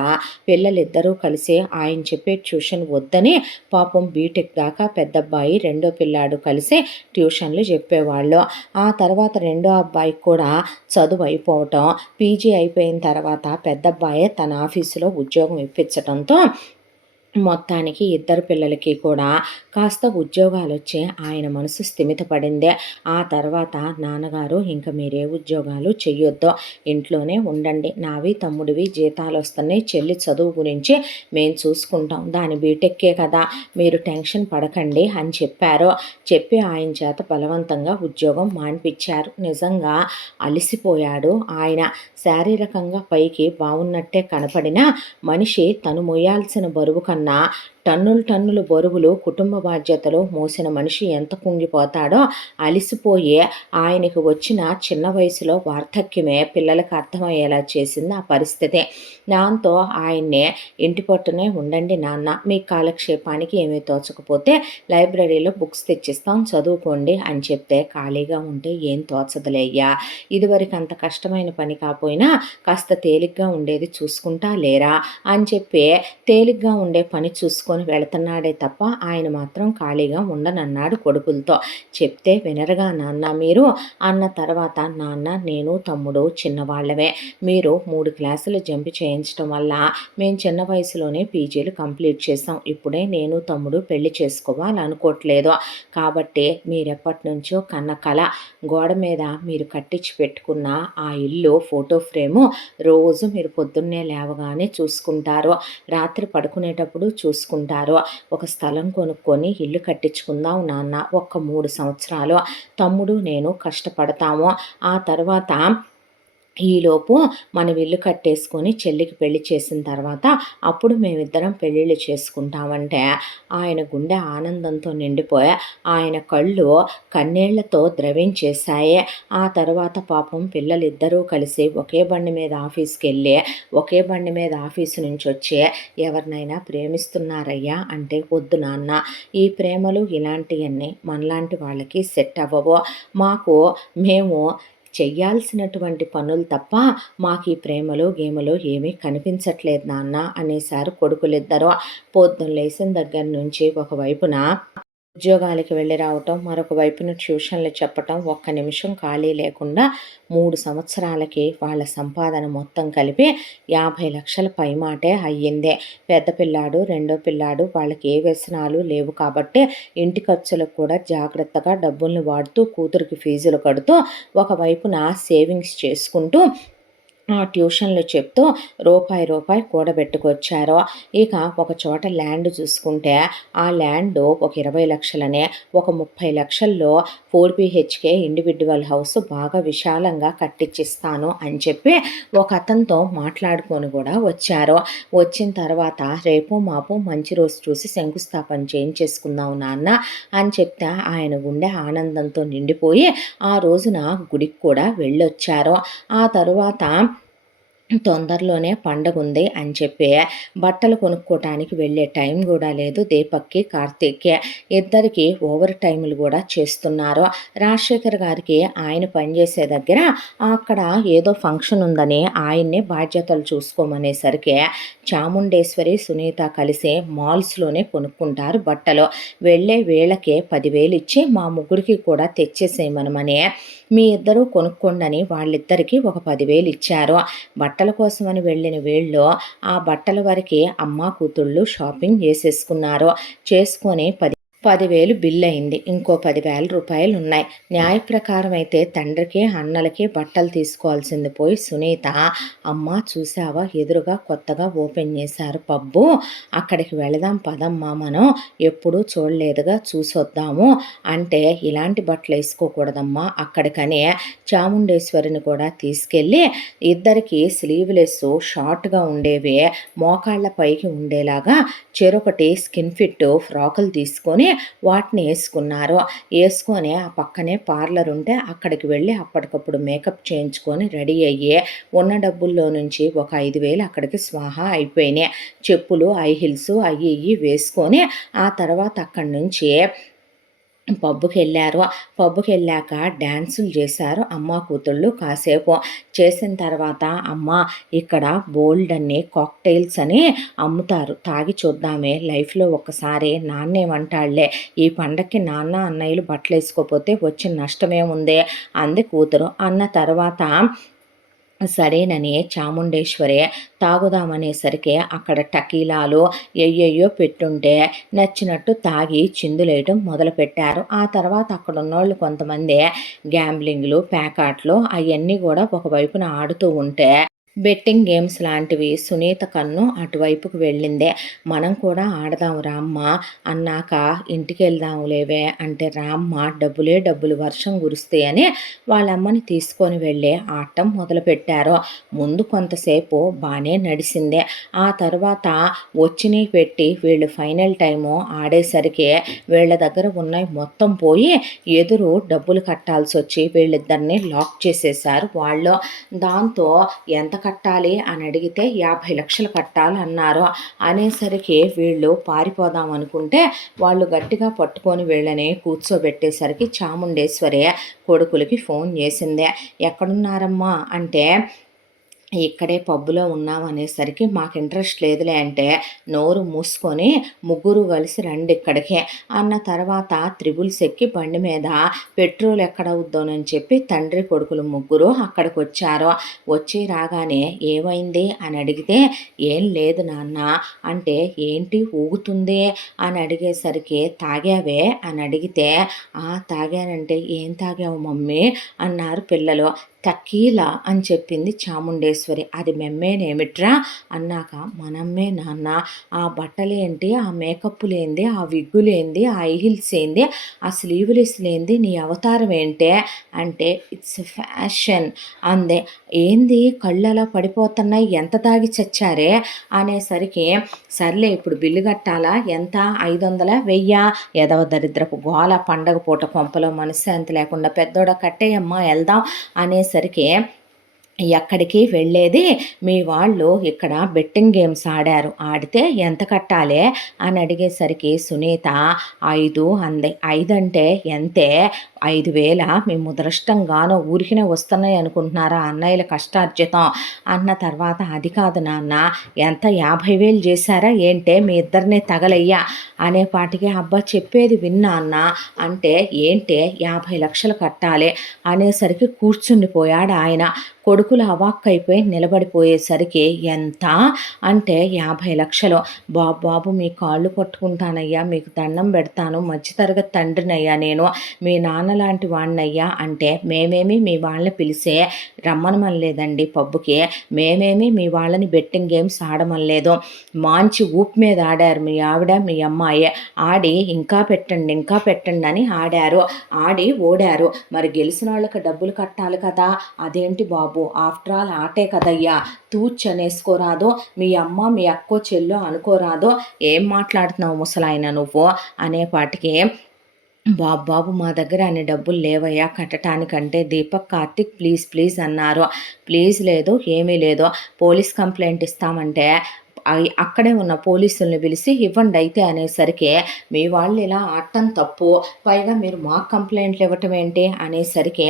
పిల్లలిద్దరూ కలిసి ఆయన చెప్పే ట్యూషన్ వద్దని పాపం బీటెక్ దాకా పెద్దబ్బాయి రెండో పిల్లాడు కలిసి ట్యూషన్లు చెప్పేవాళ్ళు. ఆ తర్వాత రెండో అబ్బాయికి కూడా చదువు అయిపోవటం, పీజీ అయిపోయిన తర్వాత పెద్దబ్బాయే తన ఆఫీసులో ఉద్యోగం ఇప్పించడంతో మొత్తానికి ఇద్దరు పిల్లలకి కూడా కాస్త ఉద్యోగాలు వచ్చి ఆయన మనసు స్థిమితపడిందే. ఆ తర్వాత నాన్నగారు ఇంకా మీరే ఉద్యోగాలు చెయ్యొద్దు, ఇంట్లోనే ఉండండి, నావి తమ్ముడివి జీతాలు వస్తున్నాయి, చెల్లి చదువు గురించి మేము చూసుకుంటాం, దాని బీటెక్కే కదా, మీరు టెన్షన్ పడకండి అని చెప్పారు. చెప్పి ఆయన చేత బలవంతంగా ఉద్యోగం మాన్పించారు. నిజంగా అలసిపోయాడు ఆయన. శారీరకంగా పైకి బాగున్నట్టే కనపడినా మనిషి తను మోయాల్సిన బరువు కన్నా టన్నులు బరువులు కుటుంబ బాధ్యతలు మోసిన మనిషి ఎంత కుంగిపోతాడో అలిసిపోయి ఆయనకు వచ్చిన చిన్న వయసులో వార్ధక్యమే పిల్లలకు అర్థమయ్యేలా చేసింది ఆ పరిస్థితి. దాంతో ఆయన్నే ఇంటి పట్టునే ఉండండి నాన్న, మీ కాలక్షేపానికి ఏమీ తోచకపోతే లైబ్రరీలో బుక్స్ తెచ్చిస్తాం చదువుకోండి అని చెప్తే ఖాళీగా ఉంటే ఏం తోచదులేయ్యా, ఇదివరకు అంత కష్టమైన పని కాకపోయినా కాస్త తేలిగ్గా ఉండేది చూసుకుంటా లేరా అని చెప్పి తేలిగ్గా ఉండే పని చూసుకొని వెళుతున్నాడే తప్ప ఆయన మాత్రం ఖాళీగా ఉండనన్నాడు కొడుకులతో. చెప్తే వినరుగా నాన్న మీరు అన్న తర్వాత, నాన్న నేను తమ్ముడు చిన్నవాళ్ళమే, మీరు 3 క్లాసులు జంప్ చేయించడం వల్ల మేము చిన్న వయసులోనే పీజీలు కంప్లీట్ చేసాం, ఇప్పుడే నేను తమ్ముడు పెళ్లి చేసుకోవాలనుకోవట్లేదు, కాబట్టి మీరెప్పటి నుంచో కన్న కల గోడ మీద మీరు కట్టించి పెట్టుకున్న ఆ ఇల్లు ఫోటో ఫ్రేము రోజు మీరు పొద్దున్నే లేవగానే చూసుకుంటారు, రాత్రి పడుకునేటప్పుడు చూసుకుంటారు, ఒక స్థలం కొనుక్కొని ఇల్లు కట్టించుకుందాం నాన్న, ఒక్క 3 సంవత్సరాలు తమ్ముడు నేను కష్టపడతాము, ఆ తర్వాత ఈలోపు మనం ఇల్లు కట్టేసుకొని చెల్లికి పెళ్లి చేసిన తర్వాత అప్పుడు మేమిద్దరం పెళ్ళిళ్ళు చేసుకుంటామంటే ఆయన గుండె ఆనందంతో నిండిపోయా, ఆయన కళ్ళు కన్నీళ్లతో ద్రవించేశాయి. ఆ తర్వాత పాపం పిల్లలిద్దరూ కలిసి ఒకే బండి మీద ఆఫీస్కి వెళ్ళి ఒకే బండి మీద ఆఫీసు నుంచి వచ్చి ఎవరినైనా ప్రేమిస్తున్నారయ్యా అంటే వద్దు నాన్న, ఈ ప్రేమలు ఇలాంటివన్నీ మనలాంటి వాళ్ళకి సెట్ అవ్వవు, మేము చెయ్యాల్సినటువంటి పనులు తప్ప మాకు ఈ ప్రేమలు గేమలు ఏమీ కనిపించట్లేదు నాన్న అనేసారు కొడుకులిద్దరూ. పొద్దున్న లేచిన దగ్గర నుంచి ఒకవైపున ఉద్యోగాలకి వెళ్ళి రావటం, మరొక వైపున ట్యూషన్లు చెప్పటం, ఒక్క నిమిషం ఖాళీ లేకుండా 3 సంవత్సరాలకి వాళ్ళ సంపాదన మొత్తం కలిపి 50 లక్షల పైమాటే అయ్యిందే. పెద్ద పిల్లాడు రెండో పిల్లాడు వాళ్ళకి ఏ వ్యసనాలు లేవు కాబట్టి ఇంటి ఖర్చులకు కూడా జాగ్రత్తగా డబ్బుల్ని వాడుతూ కూతురికి ఫీజులు కడుతూ ఒకవైపున సేవింగ్స్ చేసుకుంటూ ట్యూషన్లు చెప్తూ రూపాయి కూడబెట్టుకొచ్చారు. ఇక ఒక చోట ల్యాండ్ చూసుకుంటే ఆ ల్యాండ్ ఒక 20 లక్షలనే, ఒక 30 లక్షల్లో 4 BHK ఇండివిడ్యువల్ హౌస్ బాగా విశాలంగా కట్టించిస్తాను అని చెప్పి ఒక అతనితో మాట్లాడుకొని కూడా వచ్చారు. వచ్చిన తర్వాత రేపు మాపు మంచి రోజు చూసి శంకుస్థాపన చేయించేసుకుందాం నాన్న అని చెప్తే ఆయన గుండె ఆనందంతో నిండిపోయి ఆ రోజున గుడికి కూడా వెళ్ళొచ్చారు. ఆ తరువాత తొందరలోనే పండగ ఉంది అని చెప్పి బట్టలు కొనుక్కోవటానికి వెళ్ళే టైం కూడా లేదు దీపక్కి కార్తీక్కి. ఇద్దరికి ఓవర్ టైములు కూడా చేస్తున్నారు. రాజశేఖర్ గారికి ఆయన పనిచేసే దగ్గర అక్కడ ఏదో ఫంక్షన్ ఉందని ఆయన్నే బాధ్యతలు చూసుకోమనేసరికి చాముండేశ్వరి సునీత కలిసి మాల్స్లోనే కొనుక్కుంటారు బట్టలు. వెళ్ళే వేళకే 10,000 ఇచ్చి మా ముగ్గురికి కూడా తెచ్చేసేయమనమని మీ ఇద్దరూ కొనుక్కోండని వాళ్ళిద్దరికీ ఒక 10,000 ఇచ్చారు. బట్టల కోసమని వెళ్ళిన వీళ్ళు ఆ బట్టల వరకు అమ్మ కూతుళ్ళు షాపింగ్ చేసేసుకున్నారు. చేసుకొని 10,000 బిల్ అయింది. ఇంకో 10,000 రూపాయలు ఉన్నాయి. న్యాయ ప్రకారం అయితే తండ్రికి అన్నలకి బట్టలు తీసుకోవాల్సింది పోయి సునీత, అమ్మ చూసావా ఎదురుగా కొత్తగా ఓపెన్ చేశారు పబ్బు, అక్కడికి వెళదాం పదమ్మా, మనం ఎప్పుడూ చూడలేదుగా చూసొద్దాము అంటే, ఇలాంటి బట్టలు వేసుకోకూడదమ్మా అక్కడికనే చాముండేశ్వరిని కూడా తీసుకెళ్ళి ఇద్దరికి స్లీవ్లెస్ షార్ట్గా ఉండేవి మోకాళ్ళ పైకి ఉండేలాగా చెరొకటి స్కిన్ ఫిట్ ఫ్రాకులు తీసుకొని వాటిని వేసుకొని ఆ పక్కనే పార్లర్ ఉంటే అక్కడికి వెళ్ళి అప్పటికప్పుడు మేకప్ చేయించుకొని రెడీ అయ్యి ఉన్న డబ్బుల్లో నుంచి ఒక 5,000 అక్కడికి స్వాహా అయిపోయినాయి. చెప్పులు, హై హీల్స్ అవి ఇవి వేసుకొని ఆ తర్వాత అక్కడి నుంచి పబ్బుకెళ్ళాక డ్యాన్సులు చేశారు అమ్మ కూతుళ్ళు కాసేపు. చేసిన తర్వాత అమ్మ ఇక్కడ బోల్డ్ అన్ని కాక్టైల్స్ అని అమ్ముతారు, తాగి చూద్దామే, లైఫ్లో ఒక్కసారి నాన్నేమంటాళ్లే, ఈ పండక్కి నాన్న అన్నయ్యలు బట్టలు వేసుకోపోతే వచ్చిన నష్టమేముందే అంది కూతురు. అన్న తర్వాత సరేనని చాముండేశ్వరి తాగుదామనేసరికి అక్కడ టకీలాలు ఎయ్యయ్యో పెట్టుంటే నచ్చినట్టు తాగి చిందులేయటం మొదలుపెట్టారు. ఆ తర్వాత అక్కడ ఉన్నోళ్ళు కొంతమంది గ్యాంబ్లింగ్లు, ప్యాకాట్లు అవన్నీ కూడా ఒకవైపున ఆడుతూ ఉంటే బెట్టింగ్ గేమ్స్ లాంటివి సునీత కన్ను అటువైపుకు వెళ్ళిందే. మనం కూడా ఆడదాం రామ్మ అన్నాక ఇంటికి వెళ్దాంలేవే అంటే రామ్మ డబ్బులే డబ్బులు వర్షం కురుస్తాయని వాళ్ళమ్మని తీసుకొని వెళ్ళి ఆడటం మొదలుపెట్టారు. ముందు కొంతసేపు బాగానే నడిచిందే. ఆ తర్వాత వచ్చినవి పెట్టి వీళ్ళు ఫైనల్ టైము ఆడేసరికి వీళ్ళ దగ్గర ఉన్నవి మొత్తం పోయి ఎదురు డబ్బులు కట్టాల్సి వచ్చి వీళ్ళిద్దరిని లాక్ చేసేసారు వాళ్ళు. దాంతో ఎంత కట్టాలి అని అడిగితే 50 లక్షలు కట్టాలన్నారు. అనేసరికి వీళ్ళు పారిపోదాం అనుకుంటే వాళ్ళు గట్టిగా పట్టుకొని వీళ్ళని కూర్చోబెట్టేసరికి చాముండేశ్వరి కొడుకులకి ఫోన్ చేసిందే. ఎక్కడున్నారమ్మా అంటే ఇక్కడే పబ్బులో ఉన్నాం అనేసరికి మాకు ఇంట్రెస్ట్ లేదులే అంటే నోరు మూసుకొని ముగ్గురు కలిసి రండి ఇక్కడికే అన్న తర్వాత త్రిబుల్స్ ఎక్కి బండి మీద పెట్రోల్ ఎక్కడవుద్దోనని చెప్పి తండ్రి కొడుకులు ముగ్గురు అక్కడికి వచ్చారు. వచ్చి రాగానే ఏమైంది అని అడిగితే ఏం లేదు నాన్న అంటే ఏంటి ఊగుతుంది అని అడిగేసరికి తాగావే అని అడిగితే తాగానంటే ఏం తాగావు మమ్మీ అన్నారు పిల్లలు. టకీలా అని చెప్పింది చాముండేశ్వరి. అది మెమ్మేనేమిట్రా అన్నాక మనమ్మే నాన్న, ఆ బట్టలేంటి, ఆ మేకప్పులేంది, ఆ విగ్గులేంది, ఆ ఐహిల్స్ ఏంది, ఆ స్లీవ్లెస్ లేంది, నీ అవతారం ఏంటే అంటే ఇట్స్ ఫ్యాషన్ అందే. ఏంది కళ్ళు అలా పడిపోతున్నాయి, ఎంత తాగి చచ్చారే అనేసరికి సర్లే ఇప్పుడు బిల్లు కట్టాలా, ఎంత 500 1000 ఎదవ దరిద్రపు గోల, పండగ పూట కొంపలో మనశ్శాంతి లేకుండా పెద్దోడ కట్టేయమ్మా వెళ్దాం అనేసరికి ఎక్కడికి వెళ్ళేది మీ వాళ్ళు ఇక్కడ బెట్టింగ్ గేమ్స్ ఆడితే ఎంత కట్టాలి అని అడిగేసరికి సునీత 5 అంది. 5 అంటే ఎంతే, 5,000 మీ ముదృష్టంగానో ఊరికినే వస్తున్నాయి అనుకుంటున్నారా అన్నయ్యల కష్టార్జితం అన్న తర్వాత అది కాదు నాన్న, ఎంత 50,000 చేశారా ఏంటే మీ ఇద్దరిని తగలయ్యా అనేపాటికి అబ్బా చెప్పేది విన్నా అన్న అంటే ఏంటే 50 లక్షలు కట్టాలి అనేసరికి కూర్చుండిపోయాడు ఆయన. కొడుకులు అవాక్కైపోయి నిలబడిపోయేసరికి ఎంత అంటే 50 లక్షలు. బాబు మీ కాళ్ళు పట్టుకుంటానయ్యా, మీకు దండం పెడతాను, మధ్యతరగతి తండ్రినయ్యా నేను, మీ నాన్న లాంటి వాడినయ్యా అంటే మేమేమి మీ వాళ్ళని పిలిచే రమ్మనమనలేదండి పబ్బుకి, మేమేమి మీ వాళ్ళని బెట్టింగ్ గేమ్స్ ఆడమనలేదు, మంచి ఊపు మీద ఆడారు మీ ఆవిడ మీ అమ్మాయి, ఆడి ఇంకా పెట్టండి అని ఆడారు, ఆడి ఓడారు, మరి గెలిచిన వాళ్ళకి డబ్బులు కట్టాలి కదా, అదేంటి బాబు ఆఫ్టర్ ఆల్ ఆటే కదయ్యా, తూచనేసుకోరాదో, మీ అమ్మ మీ అక్కో చెల్లో అనుకోరాదో, ఏం మాట్లాడుతున్నావు ముసలాయన నువ్వు అనేపాటికి బాబు మా దగ్గర అన్ని డబ్బులు లేవయ్యా కట్టడానికంటే దీపక్ కార్తిక్ ప్లీజ్ అన్నారు. ప్లీజ్ లేదు ఏమీ లేదు, పోలీస్ కంప్లైంట్ ఇస్తామంటే అక్కడే ఉన్న పోలీసుల్ని పిలిచి ఇవ్వండి అయితే అనేసరికి మీ వాళ్ళు ఇలా ఆడటం తప్పు, పైగా మీరు మాకు కంప్లైంట్లు ఇవ్వటం ఏంటి అనేసరికి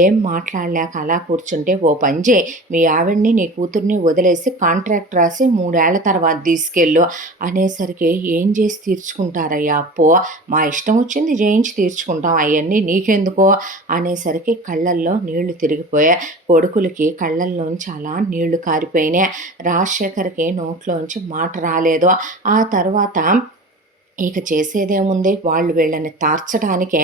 ఏం మాట్లాడలేక అలా కూర్చుంటే ఓ పంజే మీ ఆవిడ్ని నీ కూతుర్ని వదిలేసి కాంట్రాక్ట్ రాసి 3 ఏళ్ల తర్వాత తీసుకెళ్ళు అనేసరికి ఏం చేసి తీర్చుకుంటారయ్యా అప్పు, మా ఇష్టం వచ్చింది చేయించి తీర్చుకుంటాం, అవన్నీ నీకెందుకో అనేసరికి కళ్ళల్లో నీళ్లు తిరిగిపోయాయి. కొడుకులకి కళ్ళల్లోంచి అలా నీళ్లు కారిపోయినాయి. రాజశేఖర్కి నోట్లోంచి మాట రాలేదు. ఆ తర్వాత ఇక చేసేదేముంది, వాళ్ళు వీళ్ళని తార్చడానికే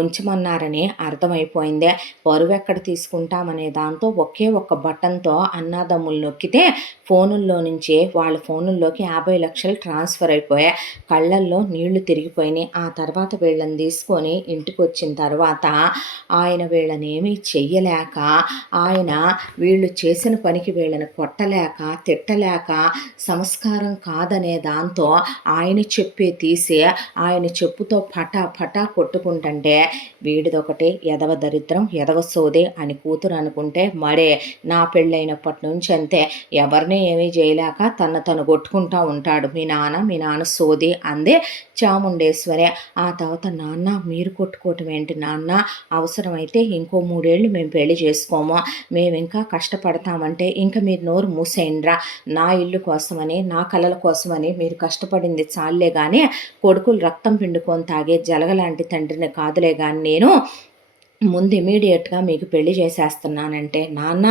ఉంచమన్నారని అర్థమైపోయింది. బరువు ఎక్కడ తీసుకుంటామనే దాంతో ఒకే ఒక్క బటన్తో అన్నాదమ్ములు నొక్కితే ఫోనుల్లో నుంచి వాళ్ళ ఫోనుల్లోకి 50 లక్షలు ట్రాన్స్ఫర్ అయిపోయాయి. కళ్ళల్లో నీళ్లు తిరిగిపోయినాయి. ఆ తర్వాత వీళ్ళని తీసుకొని ఇంటికి వచ్చిన తర్వాత ఆయన వీళ్ళని ఏమీ చెయ్యలేక, ఆయన వీళ్ళు చేసిన పనికి వీళ్ళని కొట్టలేక తిట్టలేక సంస్కారం కాదనే దాంతో ఆయన చెప్పే తీసి ఆయన చెప్పుతో పటా పటా కొట్టుకుంటుంటే వీడిదొకటే ఎదవ దరిద్రం ఎదవ సోదే అని కూతురు అనుకుంటే మడే నా పెళ్ళైనప్పటి నుంచి అంతే ఎవరిని ఏమీ చేయలేక తను కొట్టుకుంటూ ఉంటాడు మీ నాన్న సోది అందే చాముండేశ్వరి. ఆ తర్వాత నాన్న మీరు కొట్టుకోవటం ఏంటి నాన్న, అవసరమైతే ఇంకో 3 ఏళ్ళు మేము పెళ్లి చేసుకోము, మేము ఇంకా కష్టపడతామంటే ఇంకా మీరు నోరు మూసేయండిరా, నా ఇల్లు కోసమని నా కళల కోసమని మీరు కష్టపడింది చాలే కానీ కొడుకులు రక్తం పిండుకొని తాగే జలగలాంటి తండ్రిని కాదులే కానీ నేను ముందు ఇమీడియట్గా మీకు పెళ్లి చేసేస్తున్నానంటే నాన్న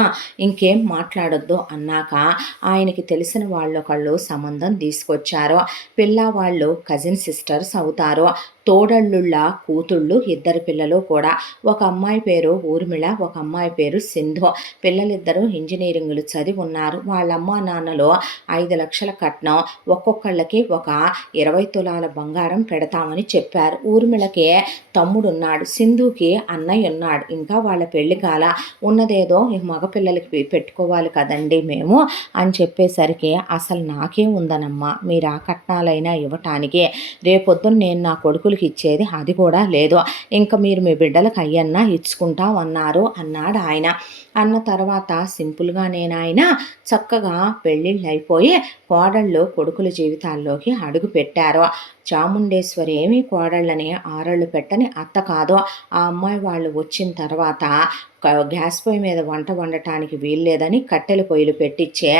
ఇంకేం మాట్లాడొద్దు అన్నాక ఆయనకి తెలిసిన వాళ్ళొకళ్ళు సంబంధం తీసుకొచ్చారు. పిల్ల వాళ్ళు కజిన్ సిస్టర్స్ అవుతారు. తోడళ్ళుళ్ళ కూతుళ్ళు 2 పిల్లలు కూడా. ఒక అమ్మాయి పేరు ఊర్మిళ, ఒక అమ్మాయి పేరు సింధు. పిల్లలిద్దరూ ఇంజనీరింగ్లు చదివి ఉన్నారు. వాళ్ళ అమ్మా నాన్నలు 5 లక్షల కట్నం, ఒక్కొక్కళ్ళకి ఒక 20 తులాల బంగారం పెడతామని చెప్పారు. ఊర్మిళకి తమ్ముడున్నాడు, సింధుకి అన్నయ్య ఉన్నాడు, ఇంకా వాళ్ళ పెళ్లి కాల, ఉన్నదేదో మగపిల్లలకి పెట్టుకోవాలి కదండి మేము అని చెప్పేసరికి అసలు నాకే ఉందనమ్మా మీరు ఆ కట్నాలైనా ఇవ్వటానికి, రేపొద్దున నేను నా కొడుకులకి ఇచ్చేది అది కూడా లేదు, ఇంకా మీరు మీ బిడ్డలకు అయ్యన్నా ఇచ్చుకుంటాం అన్నాడు ఆయన. అన్న తర్వాత సింపుల్గా ఆయన చక్కగా పెళ్ళిళ్ళు అయిపోయి కోడళ్ళు కొడుకుల జీవితాల్లోకి అడుగు పెట్టారు. చాముండేశ్వరి ఏమీ కోడళ్ళని ఆరళ్ళు పెట్టని అత్త కాదు. ఆ అమ్మాయి వాళ్ళు వచ్చిన తర్వాత గ్యాస్ పొయ్యి మీద వంట వండటానికి వీల్లేదని కట్టెల పొయ్యిలు పెట్టించే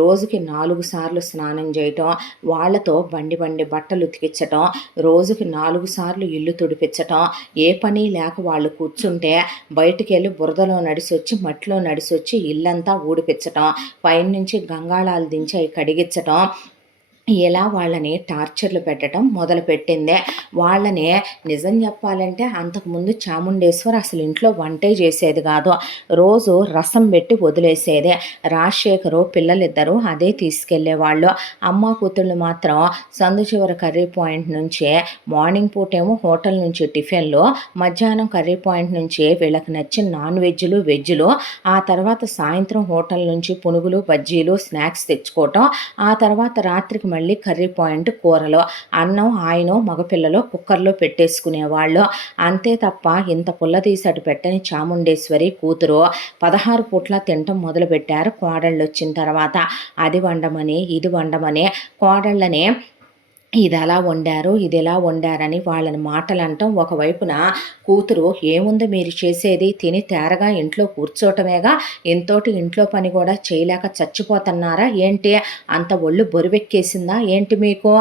రోజుకి 4 సార్లు స్నానం చేయటం, వాళ్లతో బండి బట్టలు ఉతికించటం, రోజుకి 4 సార్లు ఇల్లు తుడిపించటం, ఏ పని లేక వాళ్ళు కూర్చుంటే బయటికి వెళ్ళి బురదలో నడిసొచ్చి మట్టిలో నడిసొచ్చి ఇల్లంతా ఊడిపించటం, పైనుంచి గంగాళాలు దించి అవి కడిగించటం, ఇలా వాళ్ళని టార్చర్లు పెట్టడం మొదలుపెట్టిందే. వాళ్ళని నిజం చెప్పాలంటే అంతకుముందు చాముండేశ్వర్ అసలు ఇంట్లో వంటే చేసేది కాదు, రోజు రసం పెట్టి వదిలేసేదే. రాజశేఖరు పిల్లలిద్దరూ అదే తీసుకెళ్లేవాళ్ళు. అమ్మ కూతుళ్ళు మాత్రం సందు చివర కర్రీ పాయింట్ నుంచే మార్నింగ్ పూటేమో హోటల్ నుంచి టిఫిన్లు, మధ్యాహ్నం కర్రీ పాయింట్ నుంచి వీళ్ళకి నచ్చిన నాన్ వెజ్లు, ఆ తర్వాత సాయంత్రం హోటల్ నుంచి పునుగులు బజ్జీలు స్నాక్స్ తెచ్చుకోవటం, ఆ తర్వాత రాత్రికి మళ్ళీ కర్రీ పాయింట్ కూరలో, అన్నం ఆయన మగపిల్లలు కుక్కర్లో పెట్టేసుకునేవాళ్ళు. అంతే తప్ప ఇంత పుల్ల తీసటి పెట్టని చాముండేశ్వరి కూతురు 16 పూట్ల తినటం మొదలుపెట్టారు కోడళ్ళు వచ్చిన తర్వాత. అది వండమని ఇది వండమని కోడళ్ళని ఇది ఎలా వండారు ఇది ఎలా వండారని వాళ్ళని మాటలు అంటాం. ఒకవైపున కూతురు ఏముంది మీరు చేసేది, తిని తేరగా ఇంట్లో కూర్చోటమేగా, ఇంతోటి ఇంట్లో పని కూడా చేయలేక చచ్చిపోతున్నారా ఏంటి, అంత ఒళ్ళు బొరివెక్కేసిందా ఏంటి మీకు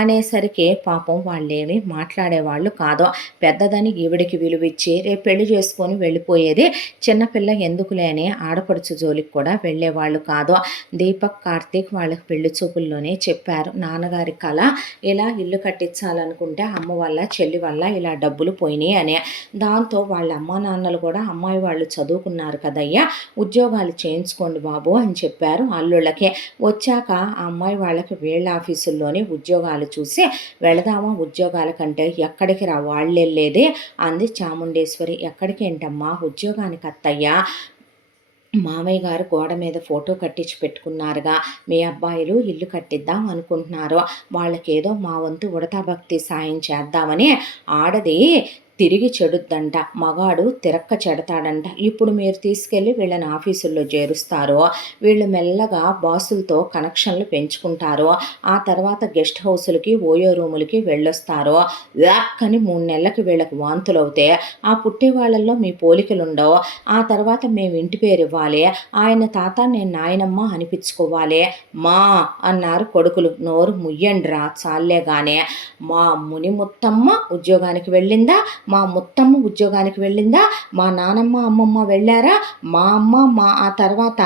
అనేసరికి పాపం వాళ్ళేమి మాట్లాడేవాళ్ళు కాదు. పెద్దదని ఈవిడికి విలువిచ్చి రేపు పెళ్లి చేసుకొని వెళ్ళిపోయేది, చిన్నపిల్ల ఎందుకులేని ఆడపడుచు జోలికి కూడా వెళ్ళేవాళ్ళు కాదు. దీపక్ కార్తీక్ వాళ్ళకి పెళ్లి చూపుల్లోనే చెప్పారు, నాన్నగారి కళ ఇలా ఇల్లు కట్టించాలనుకుంటే అమ్మ వల్ల చెల్లి వల్ల ఇలా డబ్బులు పోయినాయి అని. దాంతో వాళ్ళ అమ్మా నాన్నలు కూడా అమ్మాయి వాళ్ళు చదువుకున్నారు కదయ్యా, ఉద్యోగాలు చేయించుకోండి బాబు అని చెప్పారు అల్లుళ్ళకి. వచ్చాక ఆ అమ్మాయి వాళ్ళకి వీళ్ళ ఆఫీసుల్లోనే ఉద్యోగాలు చూసి వెళదామా ఉద్యోగాల కంటే, ఎక్కడికి రా వాళ్ళు వెళ్ళేది అంది చాముండేశ్వరి. ఎక్కడికి ఏంటమ్మా ఉద్యోగానికి అత్తయ్యా, మామయ్య గారు గోడ మీద ఫోటో కట్టించి పెట్టుకున్నారుగా, మీ అబ్బాయిలు ఇల్లు కట్టిద్దాం అనుకుంటున్నారు, వాళ్ళకేదో మా వంతు ఉడతా భక్తి సాయం చేద్దామని. ఆడది తిరిగి చెడుద్దంట, మగాడు తిరక్క చెడతాడంట. ఇప్పుడు మీరు తీసుకెళ్ళి వీళ్ళని ఆఫీసుల్లో చేరుస్తారు, వీళ్ళు మెల్లగా బాసులతో కనెక్షన్లు పెంచుకుంటారు, ఆ తర్వాత గెస్ట్ హౌసులకి ఓయో రూములకి వెళ్ళొస్తారు. వ్యాక్కని 3 నెలలకి వీళ్ళకి వాంతులు అవుతే ఆ పుట్టే వాళ్ళల్లో మీ పోలికలు ఉండవు. ఆ తర్వాత మేము ఇంటి పేరు ఇవ్వాలి, ఆయన తాత నేను నాయనమ్మ అనిపించుకోవాలి. మా అన్నారు కొడుకులు. నోరు ముయ్యండిరా చాలేగానే. మా ముని ముత్తమ్మ ఉద్యోగానికి వెళ్ళిందా, మా ముత్తమ్మ ఉద్యోగానికి వెళ్ళిందా, మా నానమ్మ అమ్మమ్మ వెళ్ళారా, మా అమ్మ ఆ తర్వాత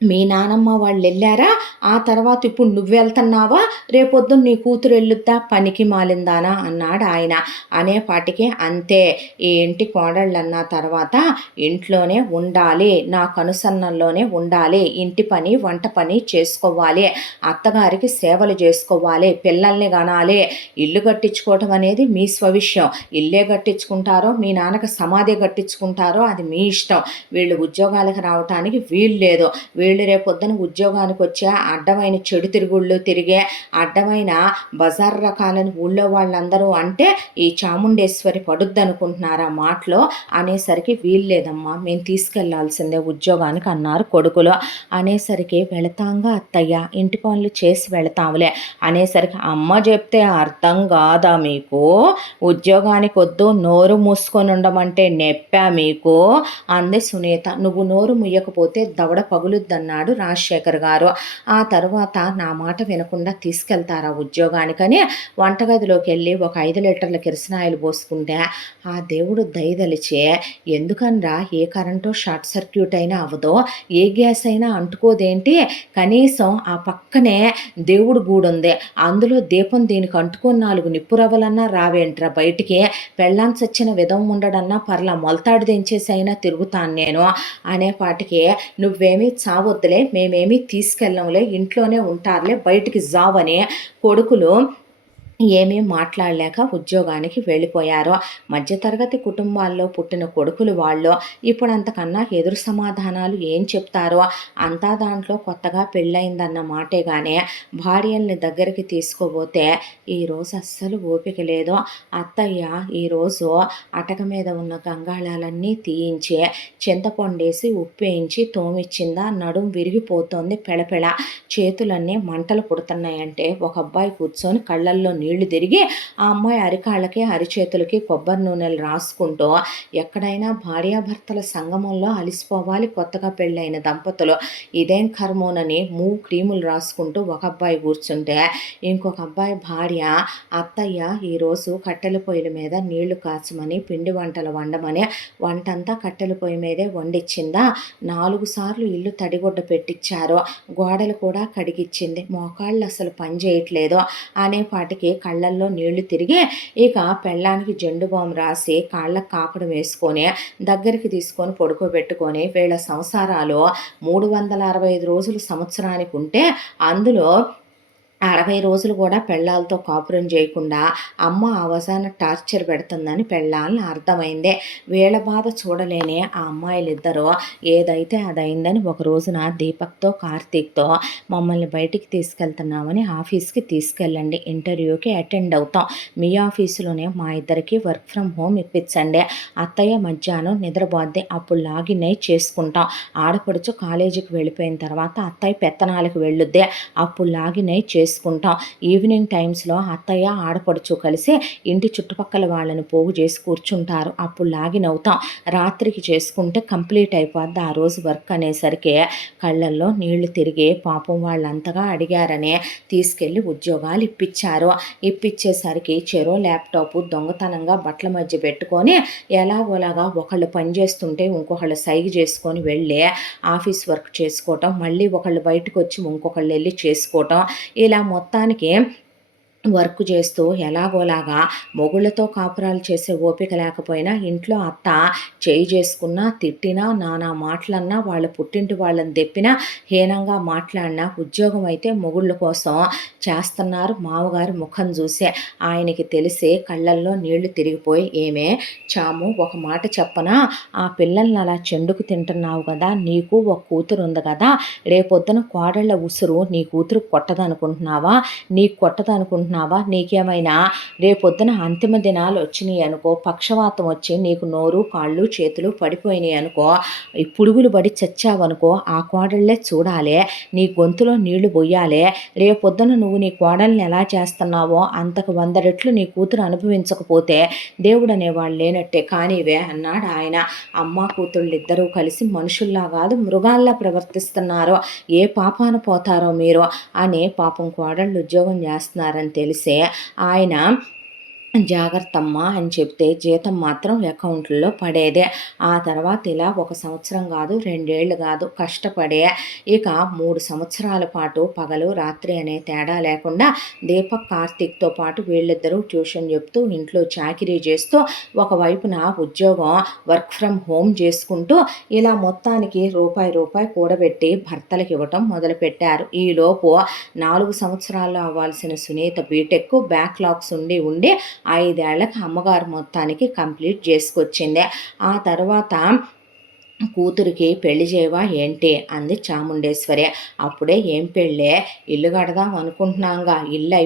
మీ నానమ్మ వాళ్ళు వెళ్ళారా, ఆ తర్వాత ఇప్పుడు నువ్వు వెళ్తున్నావా, రేపొద్దున నీ కూతురు వెళ్ళుద్దా పనికి మాలిందానా అన్నాడు ఆయన. అనేపాటికి అంతే, ఈ ఇంటి కోడళ్ళు అన్న తర్వాత ఇంట్లోనే ఉండాలి, నా కనుసన్నల్లోనే ఉండాలి, ఇంటి పని వంట పని చేసుకోవాలి, అత్తగారికి సేవలు చేసుకోవాలి, పిల్లల్ని కనాలి, ఇల్లు కట్టించుకోవటం అనేది మీ స్వవిషయం, ఇల్లే కట్టించుకుంటారో మీ నాన్నకి సమాధి కట్టించుకుంటారో అది మీ ఇష్టం, వీళ్ళు ఉద్యోగాలకు రావటానికి వీలు లేదు, వీళ్ళు వీళ్ళు రేపొద్దున ఉద్యోగానికి వచ్చే అడ్డమైన చెడు తిరుగుళ్ళు తిరిగే అడ్డమైన బజార్ రకాలని ఊళ్ళో వాళ్ళందరూ అంటే ఈ చాముండేశ్వరి పడుద్దనుకుంటున్నారా మాటలో అనేసరికి వీల్లేదమ్మా, మేము తీసుకెళ్లాల్సిందే ఉద్యోగానికి అన్నారు కొడుకులు. అనేసరికి వెళతాంగా అత్తయ్య, ఇంటి పనులు చేసి వెళతాములే అనేసరికి అమ్మ చెప్తే అర్థం కాదా మీకు? ఉద్యోగానికి వద్దు, నోరు మూసుకొని ఉండమంటే నెప్పా మీకు అంది సునీత. నువ్వు నోరు ముయ్యకపోతే దవడ పగులుద్దన్నాడు రాజశేఖర్ గారు. ఆ తరువాత నా మాట వినకుండా తీసుకెళ్తారా ఉద్యోగానికని వంటగదిలోకి వెళ్ళి ఒక 5 లీటర్ల కిరసనాయిలు పోసుకుంటే ఆ దేవుడు దయదలిచే ఎందుకనరా ఏ కరెంటో షార్ట్ సర్క్యూట్ అయినా అవ్వదో, ఏ గ్యాస్ అయినా అంటుకోదేంటి, కనీసం ఆ పక్కనే దేవుడు గూడుంది, అందులో దీపం దీనికి అంటుకొని 4 నిప్పురవ్వలన్నా రావేంట్రా బయటికి, పెళ్ళాం చచ్చిన విధం ఉండడన్నా పర్లా మొలతాడు దించేసి అయినా తిరుగుతాను నేను అనేపాటికి నువ్వేమీ చావొద్దులే, మేమేమీ తీసుకెళ్ళంలే, ఇంట్లోనే ఉంటారులే, బయటికి జావని కొడుకులు ఏమీ మాట్లాడలేక ఉద్యోగానికి వెళ్ళిపోయారు. మధ్యతరగతి కుటుంబాల్లో పుట్టిన కొడుకులు వాళ్ళు ఇప్పుడు అంతకన్నా ఎదురు సమాధానాలు ఏం చెప్తారో, అంతా దాంట్లో కొత్తగా పెళ్ళయిందన్న మాటే కానీ భార్యల్ని దగ్గరికి తీసుకోబోతే ఈరోజు అస్సలు ఓపిక లేదు. అత్తయ్య ఈరోజు అటక మీద ఉన్న గంగాళాలన్నీ తీయించి చింతపండేసి ఉప్పేయించి తోమిచ్చిందా, నడుం విరిగిపోతోంది పెళపెళ, చేతులన్నీ మంటలు పుడుతున్నాయంటే ఒక అబ్బాయి కూర్చొని కళ్ళల్లో నీళ్లు తిరిగి ఆ అమ్మాయి అరికాళ్ళకి అరిచేతులకి కొబ్బరి నూనెలు రాసుకుంటూ, ఎక్కడైనా భార్యాభర్తల సంగమంలో అలిసిపోవాలి కొత్తగా పెళ్ళైన దంపతులు, ఇదేం కర్మోనని క్రీములు రాసుకుంటూ ఒక అబ్బాయి కూర్చుంటే ఇంకొక అబ్బాయి భార్య అత్తయ్య ఈరోజు కట్టెల పొయ్యిల మీద నీళ్లు కాచమని పిండి వంటలు వండమని వంటంతా కట్టెల పొయ్యి మీదే వండిచ్చిందా, 4 సార్లు ఇల్లు తడిగుడ్డ పెట్టించారు, గోడలు కూడా కడిగిచ్చింది, మోకాళ్ళు అసలు పని చేయట్లేదు అనేపాటికి కళ్ళల్లో నీళ్లు తిరిగి ఇక పెళ్ళానికి జెండు బాము రాసి కాళ్ళకు కాపడం వేసుకొని దగ్గరికి తీసుకొని పడుకోబెట్టుకొని వీళ్ళ సంసారాలు 365 రోజులు సంవత్సరానికి ఉంటే అందులో 60 రోజులు కూడా పెళ్ళాలతో కాపురం చేయకుండా అమ్మ అవసాన టార్చర్ పెడుతుందని పెళ్ళాలని అర్థమైందే. వీళ్ళ బాధ చూడలేనే ఆ అమ్మాయిలిద్దరూ ఏదైతే అదైందని ఒక రోజున దీపక్తో కార్తీక్తో మమ్మల్ని బయటికి తీసుకెళ్తున్నామని ఆఫీస్కి తీసుకెళ్ళండి, ఇంటర్వ్యూకి అటెండ్ అవుతాం, మీ ఆఫీసులోనే మా ఇద్దరికి వర్క్ ఫ్రమ్ హోమ్ ఇప్పించండి, అత్తయ్య మధ్యాహ్నం నిద్రపోద్ది అప్పుడు లాగిన్ అయి చేసుకుంటాం, ఆడపడుచు కాలేజీకి వెళ్ళిపోయిన తర్వాత అత్తయ్య పెత్తనాలకు వెళ్ళుద్ది అప్పుడు లాగిన్ అయి చేసుకుంటాం, ఈవినింగ్ టైమ్స్లో అత్తయ్య ఆడపడుచు కలిసి ఇంటి చుట్టుపక్కల వాళ్ళని పోగు చేసి కూర్చుంటారు, అప్పుడు లాగిన్ అవుతాం, రాత్రికి చేసుకుంటే కంప్లీట్ అయిపోద్ది ఆ రోజు వర్క్ అనేసరికి కళ్ళల్లో నీళ్లు తిరిగి పాపం వాళ్ళంతగా అడిగారనే తీసుకెళ్ళి ఉద్యోగాలు ఇప్పించారు. ఇప్పించేసరికి చెరో ల్యాప్టాప్ దొంగతనంగా బట్టల మధ్య పెట్టుకొని ఎలాగోలాగా ఒకళ్ళు పని చేస్తుంటే ఇంకొకళ్ళు సైగ చేసుకొని వెళ్ళి ఆఫీస్ వర్క్ చేసుకోవటం, మళ్ళీ ఒకళ్ళు బయటకు వచ్చి ఇంకొకళ్ళు వెళ్ళి చేసుకోవటం, ఇలా మొత్తానికి వర్క్ చేస్తూ ఎలాగోలాగా మొగుళ్ళతో కాపురాలు చేసే ఓపిక లేకపోయినా ఇంట్లో అత్త చేయి చేసుకున్నా తిట్టినా నానా మాటలన్నా వాళ్ళ పుట్టింటి వాళ్ళని తెప్పినా హీనంగా మాట్లాడినా ఉద్యోగం అయితే మొగుళ్ళ కోసం చేస్తున్నారు. మామగారి ముఖం చూసే ఆయనకి తెలిసి కళ్ళల్లో నీళ్లు తిరిగిపోయి, ఏమే చాము ఒక మాట చెప్పనా, ఆ పిల్లల్ని అలా చెండుకు తింటున్నావు కదా, నీకు ఒక కూతురు ఉంది కదా, రేపొద్దున కోడళ్ళ ఉసురు నీ కూతురు కొట్టదనుకుంటున్నావా, నీకు కొట్టదనుకుంటున్నావా, నీకేమైనా రేపొద్దున అంతిమ దినాలు వచ్చినాయి అనుకో, పక్షవాతం వచ్చి నీకు నోరు కాళ్ళు చేతులు పడిపోయినాయి అనుకో, ఈ పురుగులు పడి చచ్చావనుకో, ఆ కోడళ్ళే చూడాలి, నీ గొంతులో నీళ్లు పోయాలి, రేపొద్దున నువ్వు నీ కోడల్ని ఎలా చేస్తున్నావో అంతకు 100 రెట్లు నీ కూతురు అనుభవించకపోతే దేవుడు అనేవాళ్ళు లేనట్టే కానివే అన్నాడు ఆయన. అమ్మ కూతుళ్ళు ఇద్దరూ కలిసి మనుషుల్లా కాదు మృగాల్లా ప్రవర్తిస్తున్నారో, ఏ పాపాన పోతారో మీరు అని పాపం కోడళ్ళు ఉద్యోగం చేస్తున్నారని తెలిసే ఆయన జాగ్రత్తమ్మా అని చెప్తే జీతం మాత్రం అకౌంట్లో పడేదే. ఆ తర్వాత ఇలా 1 సంవత్సరం కాదు 2 ఏళ్ళు కాదు కష్టపడే ఇక 3 సంవత్సరాల పాటు పగలు రాత్రి అనే తేడా లేకుండా దీపక్ కార్తీక్తో పాటు వీళ్ళిద్దరూ ట్యూషన్ చెప్తూ ఇంట్లో చాకిరీ చేస్తూ ఒకవైపున ఉద్యోగం వర్క్ ఫ్రమ్ హోమ్ చేసుకుంటూ ఇలా మొత్తానికి రూపాయి కూడబెట్టి భర్తలకు ఇవ్వటం మొదలుపెట్టారు. ఈలోపు 4 సంవత్సరాల్లో అవ్వాల్సిన సునీత బీటెక్ బ్యాక్లాగ్స్ ఉండి 5 ఏళ్లకు అమ్మగారు మొత్తానికి కంప్లీట్ చేసుకొచ్చింది. ఆ తర్వాత కూతురికి పెళ్లి చేయవా ఏంటి అంది చాముండేశ్వరి. అప్పుడే ఏం పెళ్ళే, ఇల్లు కడదాం అనుకుంటున్నాంగా, ఇల్లు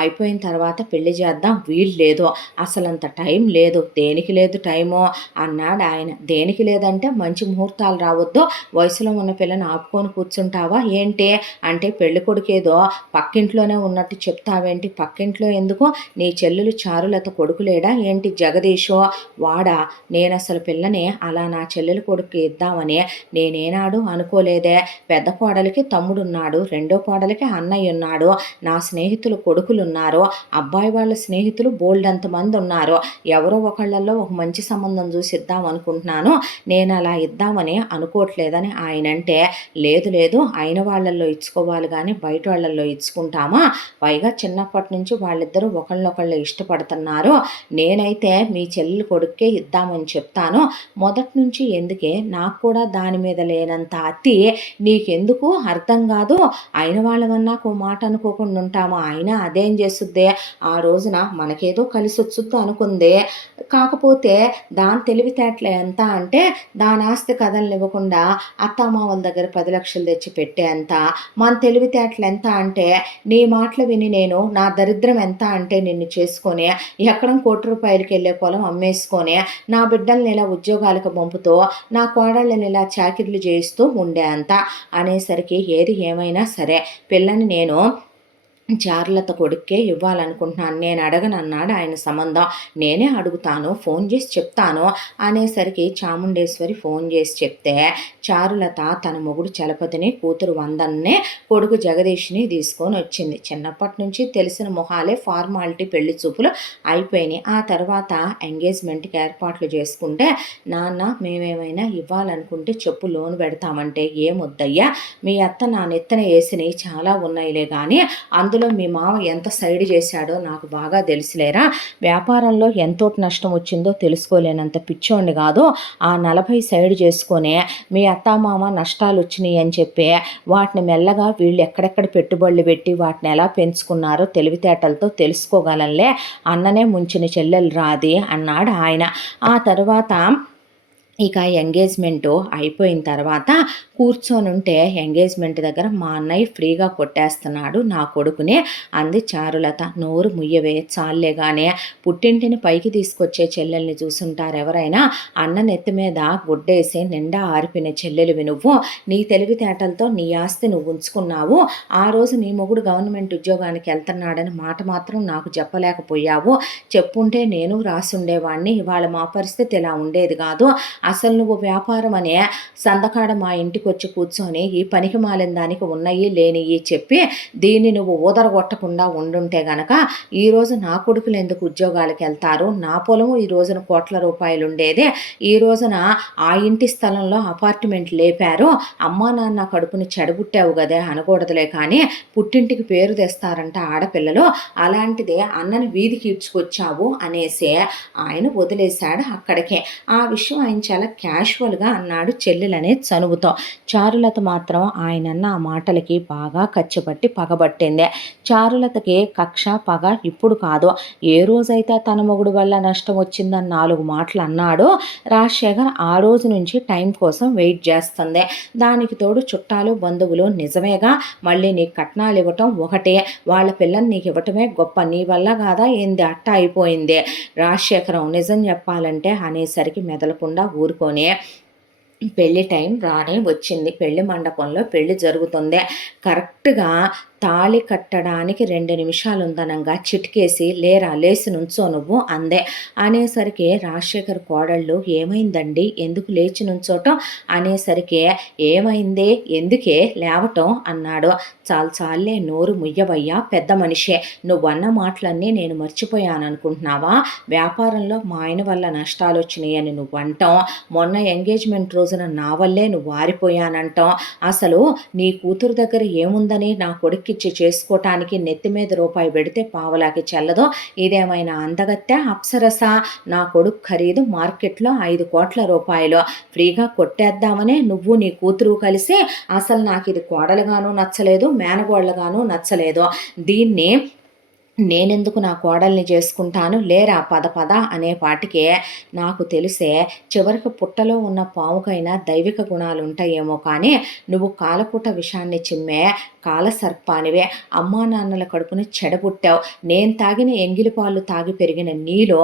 అయిపోయిన తర్వాత పెళ్లి చేద్దాం, వీలు లేదు, అసలంత టైం లేదు. దేనికి లేదు టైము అన్నాడు ఆయన. దేనికి లేదంటే మంచి ముహూర్తాలు రావద్దు, వయసులో ఉన్న పిల్లని ఆపుకొని కూర్చుంటావా ఏంటి అంటే, పెళ్లి కొడుకేదో పక్కింట్లోనే ఉన్నట్టు చెప్తావేంటి, పక్కింట్లో ఎందుకు, నీ చెల్లెలు చారులత కొడుకులేడా ఏంటి జగదీషో, వాడా, నేను అసలు పిల్లని అలా నా చెల్లెలు కొడుకు ఇద్దామని నేనేనాడు అనుకోలేదే. పెద్ద కోడలికి తమ్ముడున్నాడు, రెండో కోడలికి అన్నయ్య ఉన్నాడు, నా స్నేహితులు కొడుకులున్నారు, అబ్బాయి వాళ్ళ స్నేహితులు బోల్డంత మంది ఉన్నారు, ఎవరో ఒకళ్ళల్లో ఒక మంచి సంబంధం చూసి ఇద్దాం అనుకుంటున్నాను, నేను అలా ఇద్దామని అనుకోవట్లేదని ఆయనంటే, లేదు లేదు, అయిన వాళ్ళల్లో ఇచ్చుకోవాలి కానీ బయట వాళ్ళల్లో ఇచ్చుకుంటామా, పైగా చిన్నప్పటి నుంచి వాళ్ళిద్దరూ ఒకళ్ళొకళ్ళు ఇష్టపడుతున్నారు, నేనైతే మీ చెల్లెలు కొడుక్కే ఇద్దామని చెప్తాను, మొదటి నుంచి ఎందుకే, నాకు కూడా దాని మీద లేనంత అతి నీకెందుకు అర్థం కాదు, అయిన వాళ్ళమన్నాకు మాట అనుకోకుండా ఉంటామా, అయినా అదేం చేస్తుందే, ఆ రోజున మనకేదో కలిసి వచ్చుద్దు అనుకుందే, కాకపోతే దాని తెలివితేటలు ఎంత అంటే, దాని ఆస్తి కథలు ఇవ్వకుండా అత్తామామల దగ్గర 10 లక్షలు తెచ్చి పెట్టేంత, మన తెలివితేటలు ఎంత అంటే, నీ మాటలు విని నేను నా దరిద్రం ఎంత అంటే నిన్ను చేసుకొని ఎక్కడం ₹1,00,00,000 వెళ్ళే పొలం అమ్మేసుకొని నా బిడ్డల్ని ఇలా ఉద్యోగాలకు పంపుతూ నా కోడళ్ళని ఇలా చాకిర్లు చేయిస్తూ ఉండే అంత అనేసరికి, ఏది ఏమైనా సరే పిల్లని నేను చారులత కొడుక్కే ఇవ్వాలనుకుంటున్నాను, నేను అడగనన్నాడు ఆయన సంబంధం, నేనే అడుగుతాను, ఫోన్ చేసి చెప్తాను అనేసరికి చాముండేశ్వరి ఫోన్ చేసి చెప్తే, చారులత తన మొగుడు చలపతిని, కూతురు వందన్నే, కొడుకు జగదీష్ని తీసుకొని వచ్చింది. చిన్నప్పటి నుంచి తెలిసిన మొహాలే, ఫార్మాలిటీ పెళ్లి చూపులు అయిపోయినాయి. ఆ తర్వాత ఎంగేజ్మెంట్కి ఏర్పాట్లు చేసుకుంటే, నాన్న మేమేమైనా ఇవ్వాలనుకుంటే చెప్పు, లోన్ పెడతామంటే, ఏమొద్దయ్యా, మీ అత్త నా నెత్తన వేసినవి చాలా ఉన్నాయిలే కానీ అందులో మీ మామ ఎంత సైడ్ చేశాడో నాకు బాగా తెలుసులేరా, వ్యాపారంలో ఎంతో నష్టం వచ్చిందో తెలుసుకోలేనంత పిచ్చోండి కాదు, ఆ 40 సైడ్ చేసుకొని మీ అత్తామామ నష్టాలు వచ్చినాయి అని చెప్పి వాటిని మెల్లగా వీళ్ళు ఎక్కడెక్కడ పెట్టుబడులు పెట్టి వాటిని ఎలా పెంచుకున్నారో తెలివితేటలతో తెలుసుకోగలంలే, అన్ననే ముంచిన చెల్లెలు రాది అన్నాడు ఆయన. ఆ తర్వాత ఇక ఎంగేజ్మెంటు అయిపోయిన తర్వాత కూర్చొనుంటే, ఎంగేజ్మెంట్ దగ్గర మా అన్నయ్య ఫ్రీగా కొట్టేస్తున్నాడు నా కొడుకుని అంది చారులత. నోరు ముయ్యవే చాలేగానే, పుట్టింటిని పైకి తీసుకొచ్చే చెల్లెల్ని చూసుంటారు ఎవరైనా, అన్న నెత్తి మీద గుడ్డేసి నిండా ఆరిపిన చెల్లెలివి నువ్వు, నీ తెలివితేటలతో నీ ఆస్తి నువ్వు ఉంచుకున్నావు, ఆ రోజు నీ మొగుడు గవర్నమెంట్ ఉద్యోగానికి వెళ్తున్నాడని మాట మాత్రం నాకు చెప్పలేకపోయావు, చెప్పుంటే నేను రాసుండేవాడిని, ఇవాళ మా పరిస్థితి ఇలా ఉండేది కాదు, అసలు నువ్వు వ్యాపారం అనే సందకాడ మా ఇంటికి వచ్చి కూర్చొని ఈ పనికి మాలిన దానికి ఉన్నయి లేనియి చెప్పి దీన్ని నువ్వు ఊదరగొట్టకుండా ఉండుంటే గనక ఈరోజు నా కొడుకులు ఎందుకు ఉద్యోగాలకు వెళ్తారు, నా పొలము ఈ రోజున ₹1,00,00,000 ఉండేదే, ఈ రోజున ఆ ఇంటి స్థలంలో అపార్ట్మెంట్ లేపారు, అమ్మా నాన్న కడుపుని చెడబుట్టావు కదే అనకూడదులే కానీ పుట్టింటికి పేరు తెస్తారంట ఆడపిల్లలు, అలాంటిదే అన్నని వీధికి ఈడ్చుకొచ్చావు అనేసి ఆయన వదిలేశాడు అక్కడికే. ఆ విషయం ఆయన చాలా క్యాషువల్గా అన్నాడు చెల్లెలనే చనువుతో. చారులత మాత్రం ఆయనన్న ఆ మాటలకి బాగా కచ్చిపట్టి పగబట్టింది. చారులతకి కక్ష పగ ఇప్పుడు కాదు, ఏ రోజైతే తన మొగుడు వల్ల నష్టం వచ్చిందని 4 మాటలు అన్నాడో రాజశేఖర్ ఆ రోజు నుంచి టైం కోసం వెయిట్ చేస్తుంది. దానికి తోడు చుట్టాలు బంధువులు, నిజమేగా మళ్ళీ నీకు కట్నాలు ఇవ్వటం ఒకటే, వాళ్ళ పిల్లని నీకు ఇవ్వటమే గొప్ప, నీ వల్ల కాదా ఏంది అట్ట అయిపోయింది రాజశేఖరం, నిజం చెప్పాలంటే అనేసరికి మెదలకుండా ఊరుకొని పెళ్లి టైం రానే వచ్చింది. పెళ్లి మండపంలో పెళ్లి జరుగుతుంది. కరెక్ట్గా తాళి కట్టడానికి 2 నిమిషాలు ఉందనంగా చిటికేసి, లేరా లేచి నుంచో నువ్వు అందే. అనేసరికి రాజశేఖర్ కోడళ్ళు, ఏమైందండి, ఎందుకు లేచి నుంచోటం అనేసరికి, ఏమైంది ఎందుకే లేవటం అన్నాడు. చాలే నోరు ముయ్యవయ్యా పెద్ద మనిషే, నువ్వన్న మాటలన్నీ నేను మర్చిపోయాను అనుకుంటున్నావా, వ్యాపారంలో మా ఆయన వల్ల నష్టాలు వచ్చినాయని నువ్వు అంటాం, మొన్న ఎంగేజ్మెంట్ రోజున నా వల్లే నువ్వు ఆరిపోయానంటాం, అసలు నీ కూతురు దగ్గర ఏముందని నా కొడుకు ఇచ్చి చేసుకోవటానికి నెత్తి మీద రూపాయి పెడితే పావలాకి చెల్లదో, ఇదేమైనా అందగత్తె అప్సరస, నా కొడుకు ఖరీదు మార్కెట్లో ₹5,00,00,000 ఫ్రీగా కొట్టేద్దామనే నువ్వు నీ కూతురు కలిసి, అసలు నాకు ఇది కోడలుగాను నచ్చలేదు, మేనగోళ్ళగాను నచ్చలేదు, దీన్ని నేనెందుకు నా కోడల్ని చేసుకుంటాను, లేరా పద పద అనే పాటికే నాకు తెలిసే చివరికి పుట్టలో ఉన్న పాముకైనా దైవిక గుణాలు ఉంటాయేమో కానీ నువ్వు కాలకూట విషాన్ని చిమ్మే కాలసర్పానివే. అమ్మా నాన్నల కడుపుని చెడబుట్టావు. నేను తాగిన ఎంగిలి పాలు తాగి పెరిగిన నీలో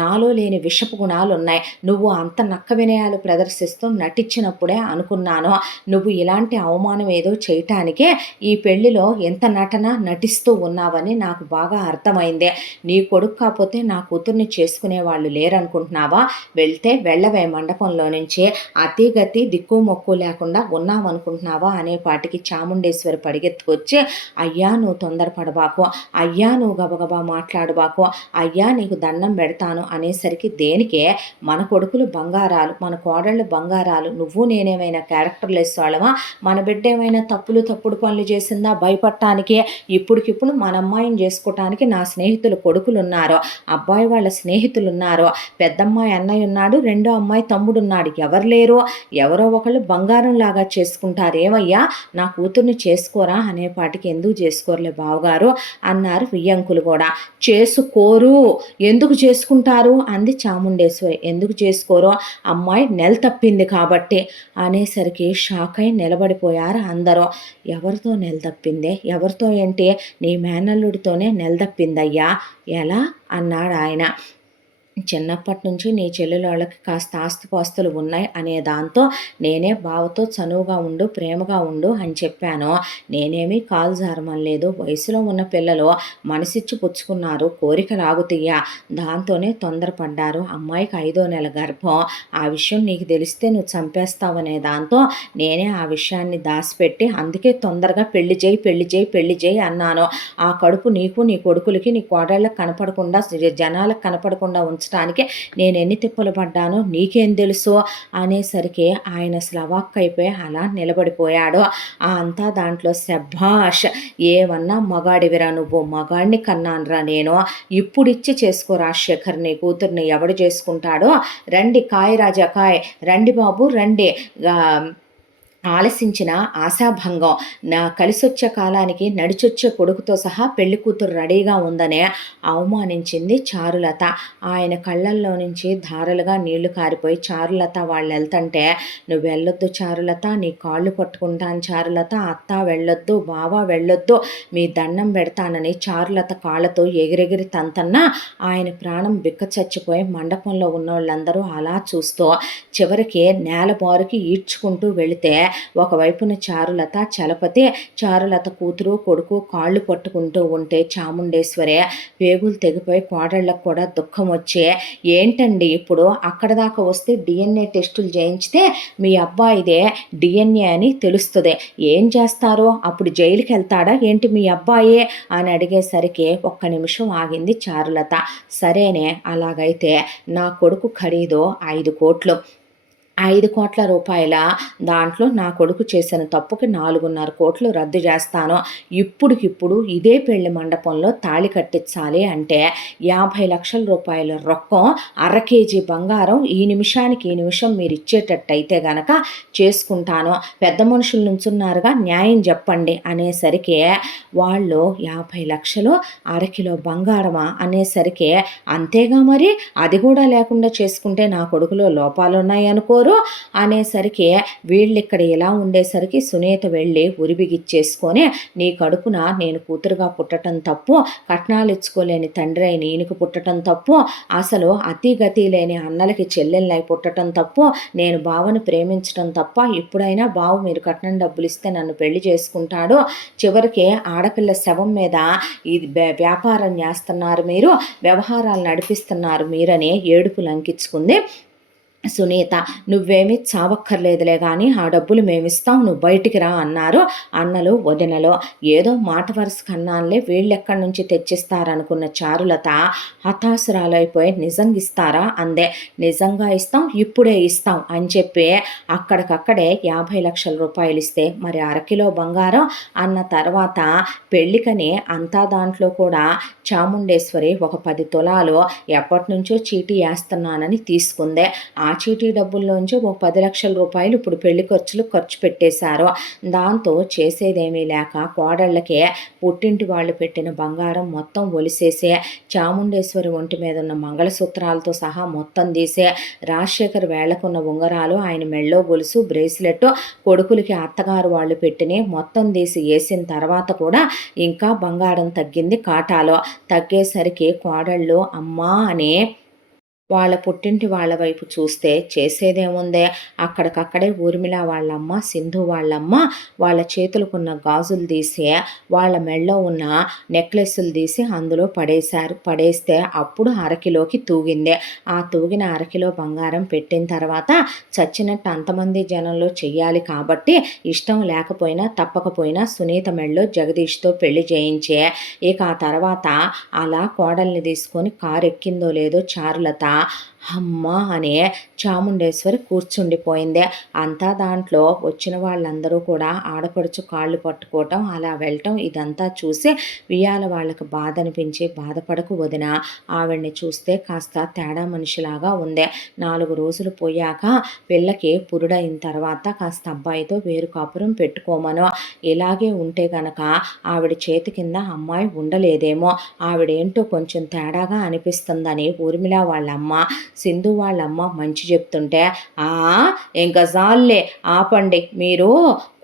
నాలో లేని విషపు గుణాలున్నాయి. నువ్వు అంత నక్క వినయాలు ప్రదర్శిస్తూ నటించినప్పుడే అనుకున్నాను నువ్వు ఇలాంటి అవమానం ఏదో చేయటానికే ఈ పెళ్లిలో ఎంత నటన నటిస్తూ ఉన్నావని. నాకు బాగా అర్థమైందే. నీ కొడుకు కాకపోతే నా కూతుర్ని చేసుకునే వాళ్ళు లేరనుకుంటున్నావా? వెళ్తే వెళ్ళవే మండపంలో నుంచి. అతిగతి దిక్కు మొక్కు లేకుండా ఉన్నామనుకుంటున్నావా అనేపాటికి చాముండేశ్వరి పరిగెత్తుకొచ్చి, అయ్యా నువ్వు తొందరపడబాకు, అయ్యా నువ్వు గబగబా మాట్లాడబాకు, అయ్యా నీకు దండం పెడతాను అనేసరికి దేనికే? మన కొడుకులు బంగారాలు, మన కోడళ్ళు బంగారాలు, నువ్వు నేనేమైనా క్యారెక్టర్లెస్ వాళ్ళమా? మన బిడ్డ ఏమైనా తప్పుడు పనులు చేసిందా భయపడటానికి? ఇప్పుడికిప్పుడు మన అమ్మాయిని చేసుకోవటానికి నా స్నేహితులు కొడుకులున్నారు, అబ్బాయి వాళ్ళ స్నేహితులున్నారు, పెద్దమ్మాయి అన్నయ్య ఉన్నాడు, రెండో అమ్మాయి తమ్ముడున్నాడు. ఎవరు లేరు? ఎవరో ఒకళ్ళు బంగారం లాగా చేసుకుంటారు. ఏమయ్యా నా కూతుర్ని చేసుకోరా అనేపాటికి, ఎందుకు చేసుకోరులే బావగారు అన్నారు వియ్యంకులు కూడా. చేసుకోరు, ఎందుకు చేసుకుంటారు అంది చాముండేశ్వరి. ఎందుకు చేసుకోరు? అమ్మాయి నెల తప్పింది కాబట్టి అనేసరికి షాక్ అయి నిలబడిపోయారు అందరూ. ఎవరితో నెల తప్పిందే? ఎవరితో ఏంటి? నీ మేనల్లుడితోనే నెల తప్పిందయ్యా. ఎలా అన్నాడు ఆయన. చిన్నప్పటి నుంచి నీ చెల్లెళ్ళకి కాస్త ఆస్తిపాస్తులు ఉన్నాయి అనే దాంతో నేనే బావతో చనువుగా ఉండు, ప్రేమగా ఉండు అని చెప్పాను. నేనేమీ కాలు జారమనలేదు. వయసులో ఉన్న పిల్లలు మనసిచ్చి పుచ్చుకున్నారు, కోరిక లాగుతీయ, దాంతోనే తొందరపడ్డారు. అమ్మాయికి 5వ నెల గర్భం. ఆ విషయం నీకు తెలిస్తే నువ్వు చంపేస్తావనే దాంతో నేనే ఆ విషయాన్ని దాచిపెట్టి, అందుకే తొందరగా పెళ్లి చేయి అన్నాను. ఆ కడుపు నీకు, నీ కొడుకులకి, నీ కోడళ్ళకి కనపడకుండా, జనాలకు కనపడకుండా ఉంచడానికి నేను ఎన్ని తిప్పలు పడ్డానో నీకేం తెలుసు అనేసరికి ఆయన అసలు అవాక్కైపోయి అలా నిలబడిపోయాడు. అంతా దాంట్లో శభాష్, ఏమన్నా మగాడివిరా నువ్వు, మగాడిని కన్నానురా నేను. ఇప్పుడిచ్చి చేసుకో రాజశేఖర్ నీ కూతుర్ని, ఎవడు చేసుకుంటాడో. రండి కాయ రాజా కాయ్, రండి బాబు రండి. ఆలసించిన ఆశాభంగం. నా కలిసొచ్చే కాలానికి నడిచొచ్చే కొడుకుతో సహా పెళ్లి కూతురు రెడీగా ఉందనే అవమానించింది చారులత. ఆయన కళ్ళల్లో నుంచి ధారలుగా నీళ్లు కారిపోయి చారులత వాళ్ళు వెళ్తుంటే, నువ్వు వెళ్ళొద్దు చారులత, నీ కాళ్ళు పట్టుకుంటాను చారులత, అత్త వెళ్ళొద్దు, బావ వెళ్ళొద్దు, మీ దండం పెడతానని చారులత కాళ్ళతో ఎగిరెగిరి తంతన్నా ఆయన ప్రాణం బిక్క చచ్చిపోయి మండపంలో ఉన్నోళ్ళందరూ అలా చూస్తూ చివరికి నేల బారుకి ఈడ్చుకుంటూ వెళితే ఒకవైపున చారులత, చలపతి, చారులత కూతురు కొడుకు కాళ్ళు పట్టుకుంటూ ఉంటే చాముండేశ్వరి పేగులు తెగిపోయి కోడళ్ళకు కూడా దుఃఖం వచ్చే, ఏంటండి ఇప్పుడు అక్కడ దాకా వస్తే డిఎన్ఏ టెస్టులు చేయించితే మీ అబ్బాయిదే డిఎన్ఏ అని తెలుస్తుంది, ఏం చేస్తారు? అప్పుడు జైలుకి వెళ్తాడా ఏంటి మీ అబ్బాయే అని అడిగేసరికి ఒక్క నిమిషం ఆగింది చారులత. సరేనే, అలాగైతే నా కొడుకు ఖరీదు 5 కోట్లు, 5 కోట్ల రూపాయల దాంట్లో నా కొడుకు చేసిన తప్పుకి 4.5 కోట్లు రద్దు చేస్తాను. ఇప్పుడికిప్పుడు ఇదే పెళ్లి మండపంలో తాళి కట్టించాలి అంటే 50 లక్షల రూపాయల రొక్కం, 1/2 కేజీ బంగారం ఈ నిమిషం మీరు ఇచ్చేటట్టయితే గనక చేసుకుంటాను. పెద్ద మనుషుల నుంచున్నారుగా, న్యాయం చెప్పండి అనేసరికి వాళ్ళు 50 లక్షలు 1/2 కిలో బంగారమా అనేసరికి, అంతేగా మరి, అది కూడా లేకుండా చేసుకుంటే నా కొడుకులో లోపాలు ఉన్నాయి అనుకోరు అనేసరికి, వీళ్ళిక్కడ ఇలా ఉండేసరికి సునీత వెళ్ళి ఉరిబిగిచ్చేసుకొని, నీ కడుపున నేను కూతురుగా పుట్టడం తప్పు, కట్నాలు ఇచ్చుకోలేని తండ్రి అయిన ఈయనకు పుట్టడం తప్పు, అసలు అతిగతి లేని అన్నలకి చెల్లెళ్ళై పుట్టడం తప్పు, నేను బావను ప్రేమించడం తప్ప, ఇప్పుడైనా బావ మీరు కట్నం డబ్బులు ఇస్తే నన్ను పెళ్లి చేసుకుంటాడు, చివరికి ఆడపిల్ల శవం మీద ఇది వ్యాపారం చేస్తున్నారు మీరు, వ్యవహారాలు నడిపిస్తున్నారు మీరని ఏడుపు లంకించుకుంది సునీత. నువ్వేమీ చావక్కర్లేదులే కానీ ఆ డబ్బులు మేమిస్తాం, నువ్వు బయటికి రా అన్నారు అన్నలు వదినలో. ఏదో మాట వరుసకు అన్నానులే, వీళ్ళెక్కడి నుంచి తెచ్చిస్తారనుకున్న చారులత హతాశురాలైపోయి, నిజంగా ఇస్తారా అందే. నిజంగా ఇస్తాం, ఇప్పుడే ఇస్తాం అని చెప్పి అక్కడికక్కడే 50 లక్షల రూపాయలు ఇస్తే మరి 1/2 కిలో బంగారం అన్న తర్వాత పెళ్ళికని అంతా దాంట్లో కూడా చాముండేశ్వరి ఒక 10 తులాలు ఎప్పటి నుంచో చీటీ వేస్తున్నానని తీసుకుందే. ఆ చీటీ డబ్బుల్లోంచి ఒక 10,00,000 రూపాయలు ఇప్పుడు పెళ్లి ఖర్చులు ఖర్చు పెట్టేశారు. దాంతో చేసేదేమీ లేక కోడళ్ళకే పుట్టింటి వాళ్ళు పెట్టిన బంగారం మొత్తం ఒలిసేసే, చాముండేశ్వరి ఒంటి మీద ఉన్న మంగళసూత్రాలతో సహా మొత్తం తీసే, రాజశేఖర్ వేళ్లకున్న ఉంగరాలు, ఆయన మెళ్ళో గొలుసు, బ్రేస్లెట్, కొడుకులకి అత్తగారు వాళ్ళు పెట్టిన మొత్తం తీసి వేసిన తర్వాత కూడా ఇంకా బంగారం తగ్గింది కాటాలో. తగ్గేసరికి కోడళ్ళు అమ్మా అని వాళ్ళ పుట్టింటి వాళ్ళ వైపు చూస్తే చేసేదేముందే, అక్కడికక్కడే ఊర్మిళ వాళ్ళమ్మ, సింధు వాళ్ళమ్మ వాళ్ళ చేతులకున్న గాజులు తీసి వాళ్ళ మెళ్ళో ఉన్న నెక్లెస్లు తీసి అందులో పడేశారు. పడేస్తే అప్పుడు అరకిలోకి తూగింది. ఆ తూగిన అరకిలో బంగారం పెట్టిన తర్వాత చచ్చినట్టు అంతమంది జనంలో చెయ్యాలి కాబట్టి ఇష్టం లేకపోయినా తప్పకపోయినా సునీత మెళ్ళో జగదీష్తో పెళ్లి చేయించే, ఇక ఆ తర్వాత అలా కోడల్ని తీసుకొని కారు ఎక్కిందో లేదో చారులత అమ్మ అనే చాముండేశ్వరి కూర్చుండిపోయింది. అంతా దాంట్లో వచ్చిన వాళ్ళందరూ కూడా ఆడపడుచు కాళ్ళు పట్టుకోవటం, అలా వెళ్ళటం ఇదంతా చూసి వియ్యాల వాళ్ళకి బాధ అనిపించి, బాధపడకు వదిన, ఆవిడ్ని చూస్తే కాస్త తేడా మనిషిలాగా ఉంది. 4 రోజులు పోయాక పిల్లకి పురుడైన తర్వాత కాస్త అబ్బాయితో వేరు కాపురం పెట్టుకోమను. ఇలాగే ఉంటే గనక ఆవిడ చేతి కింద అమ్మాయి ఉండలేదేమో, ఆవిడేంటో కొంచెం తేడాగా అనిపిస్తుందని ఊర్మిళ వాళ్ళమ్మ, సింధు వాళ్ళమ్మ మంచి చెప్తుంటే, ఇంకా జాల్లే ఆపండి, మీరు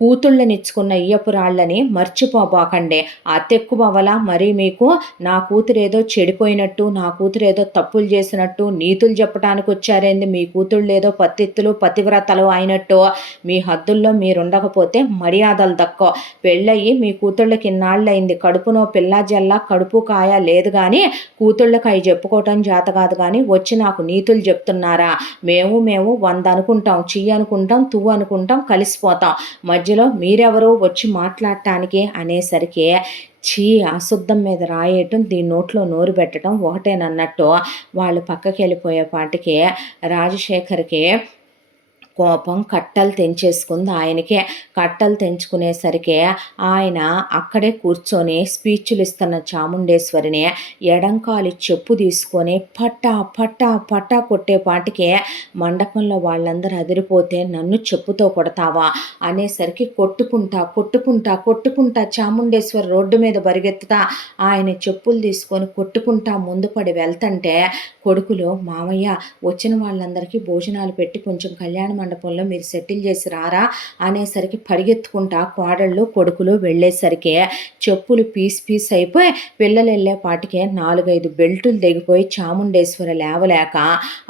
కూతుళ్ళనిచ్చుకున్న ఇయ్యపురాళ్ళని మర్చిపోబాకండి. అతెక్కువవలా మరీ మీకు నా కూతురేదో చెడిపోయినట్టు, నా కూతురేదో తప్పులు చేసినట్టు నీతులు చెప్పడానికి వచ్చారేంది, మీ కూతుళ్ళేదో పతిత్తులు పతివ్రతలు అయినట్టు. మీ హద్దుల్లో మీరుండకపోతే మర్యాదలు దక్కో. పెళ్ళయి మీ కూతుళ్ళకి ఇన్నాళ్ళయింది, కడుపునో పిల్లా జల్లా కడుపు కాయ లేదు కానీ కూతుళ్ళకి అవి చెప్పుకోవటం చేత కాదు కానీ వచ్చి నాకు నీతులు చెప్తున్నారా? మేము 100 అనుకుంటాం, చెయ్యి అనుకుంటాం, తువ్వు అనుకుంటాం, కలిసిపోతాం, మధ్యలో మీరెవరో వచ్చి మాట్లాడటానికి అనేసరికి అశుద్ధం మీద రాయటం, దీని నోట్లో నోరు పెట్టడం ఒకటేనన్నట్టు వాళ్ళు పక్కకి వెళ్ళిపోయేపాటికి రాజశేఖర్కి కోపం కట్టలు తెంచేసుకుంది. ఆయనకే కట్టలు తెంచుకునేసరికి ఆయన అక్కడే కూర్చొని స్పీచ్లు ఇస్తున్న చాముండేశ్వరిని ఎడంకాలి చెప్పు తీసుకొని పట్టా పట్టా పట్టా కొట్టేపాటికే మండపంలో వాళ్ళందరూ అదిరిపోతే నన్ను చెప్పుతో కొడతావా అనేసరికి కొట్టుకుంటా కొట్టుకుంటా కొట్టుకుంటా చాముండేశ్వరి రోడ్డు మీద పరిగెత్తుతా ఆయన చెప్పులు తీసుకొని కొట్టుకుంటా ముందు పడి వెళ్తుంటే కొడుకులు మామయ్య వచ్చిన వాళ్ళందరికీ భోజనాలు పెట్టి కొంచెం కళ్యాణ మండపంలో మీరు సెటిల్ చేసి రారా అనేసరికి పరిగెత్తుకుంటా కోడళ్ళు కొడుకులు వెళ్ళేసరికి చెప్పులు పీస్ అయిపోయి పిల్లలు వెళ్ళేపాటికే 4-5 బెల్టులు తెగిపోయి చాముండేశ్వరి లేవలేక